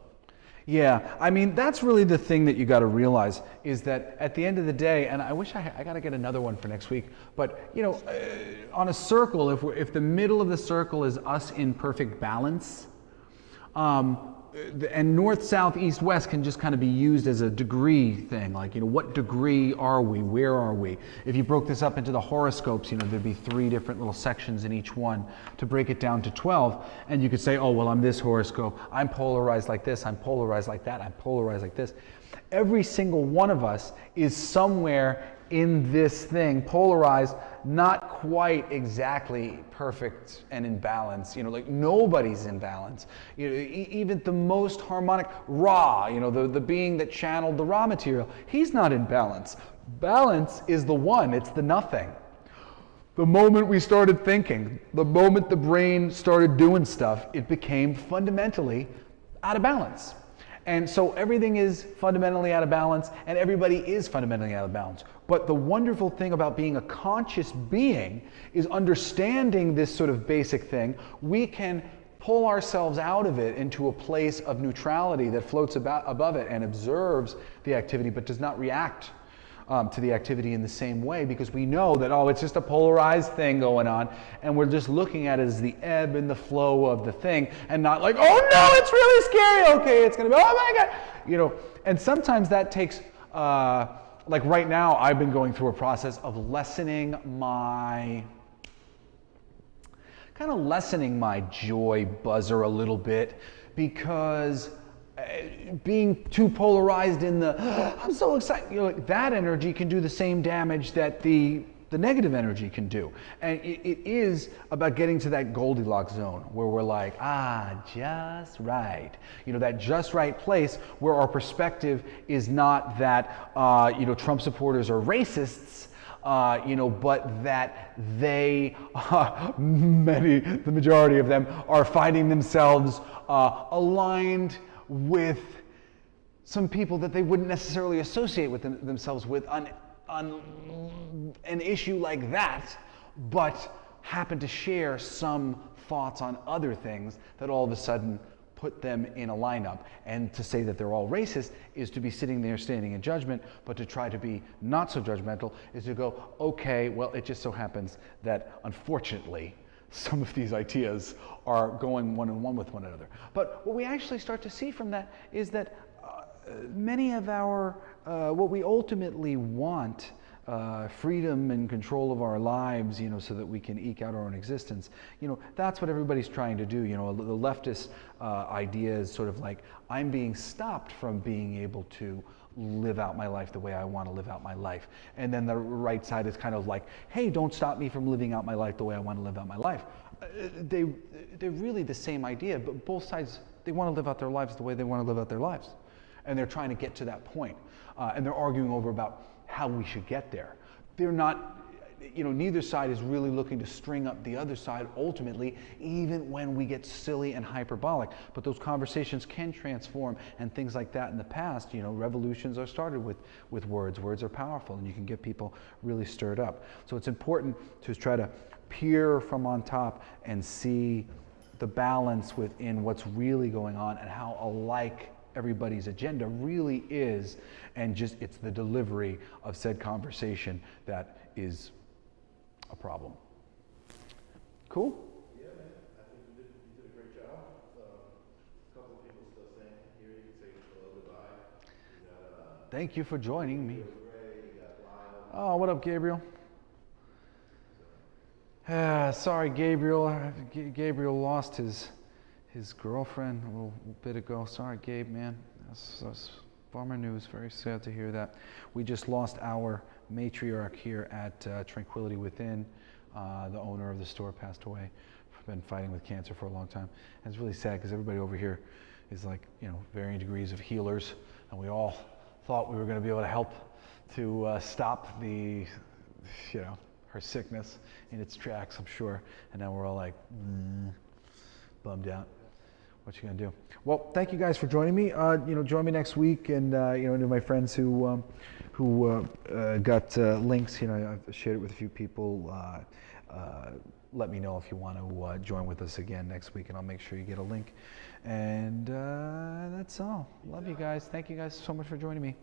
Yeah, that's really the thing that you got to realize is that at the end of the day, and I wish I got to get another one for next week, but on a circle, if the middle of the circle is us in perfect balance, and north, south, east, west can just kind of be used as a degree thing, like, what degree are we? Where are we? If you broke this up into the horoscopes, there'd be 3 different little sections in each one to break it down to 12, and you could say, oh, well, I'm this horoscope, I'm polarized like this, I'm polarized like that, I'm polarized like this. Every single one of us is somewhere in this thing, polarized, not quite exactly perfect and in balance. You know, like nobody's in balance. You know, even the most harmonic Ra, you know, the being that channeled the raw material, he's not in balance. Balance is the one, it's the nothing. The moment we started thinking, the moment the brain started doing stuff, it became fundamentally out of balance. And so everything is fundamentally out of balance, and everybody is fundamentally out of balance. But the wonderful thing about being a conscious being is understanding this sort of basic thing. We can pull ourselves out of it into a place of neutrality that floats above it and observes the activity, but does not react to the activity in the same way, because we know that, oh, it's just a polarized thing going on, and we're just looking at it as the ebb and the flow of the thing, and not like, oh no, it's really scary, okay, it's gonna be, oh my God, you know. And sometimes that takes, like right now, I've been going through a process of lessening my joy buzzer a little bit, because being too polarized in the, I'm so excited, you know, like that energy can do the same damage that the negative energy can do. And it is about getting to that Goldilocks zone where we're like, just right. You know, that just right place where our perspective is not that, you know, Trump supporters are racists, you know, but that they, the majority of them are finding themselves aligned with some people that they wouldn't necessarily associate with themselves with on an issue like that, but happen to share some thoughts on other things that all of a sudden put them in a lineup. And to say that they're all racist is to be sitting there standing in judgment, but to try to be not so judgmental is to go, okay, well, it just so happens that unfortunately some of these ideas are going one-on-one with one another. But what we actually start to see from that is that many of our, what we ultimately want, freedom and control of our lives, you know, so that we can eke out our own existence, you know, that's what everybody's trying to do. You know, the leftist idea is sort of like, I'm being stopped from being able to live out my life the way I want to live out my life. And then the right side is kind of like, hey, don't stop me from living out my life the way I want to live out my life. They're really the same idea, but both sides, they want to live out their lives the way they want to live out their lives. And they're trying to get to that point. And they're arguing over about how we should get there. They're not, you know, neither side is really looking to string up the other side ultimately, even when we get silly and hyperbolic. But those conversations can transform, and things like that in the past, you know, revolutions are started with words. Words are powerful, and you can get people really stirred up. So it's important to try to peer from on top and see the balance within what's really going on and how alike everybody's agenda really is, and just it's the delivery of said conversation that is a problem. Cool? Yeah, man. I think you did a great job. A couple of people still saying here. You can say hello, goodbye. You got, thank you for joining me. Ray, you got Lyle. Oh, what up, Gabriel? Sorry, Gabriel. Gabriel lost his girlfriend a little bit ago. Sorry, Gabe, man. That's bummer news. Very sad to hear that. We just lost our matriarch here at Tranquility Within. The owner of the store passed away. Been fighting with cancer for a long time. And it's really sad because everybody over here is like, you know, varying degrees of healers, and we all thought we were going to be able to help to stop the, you know, her sickness in its tracks, I'm sure. And now we're all like, bummed out. What you gonna do? Well, thank you guys for joining me. You know, join me next week, and you know, to my friends who got links. You know, I've shared it with a few people. Let me know if you want to join with us again next week, and I'll make sure you get a link. And that's all. Love you guys. Thank you guys so much for joining me.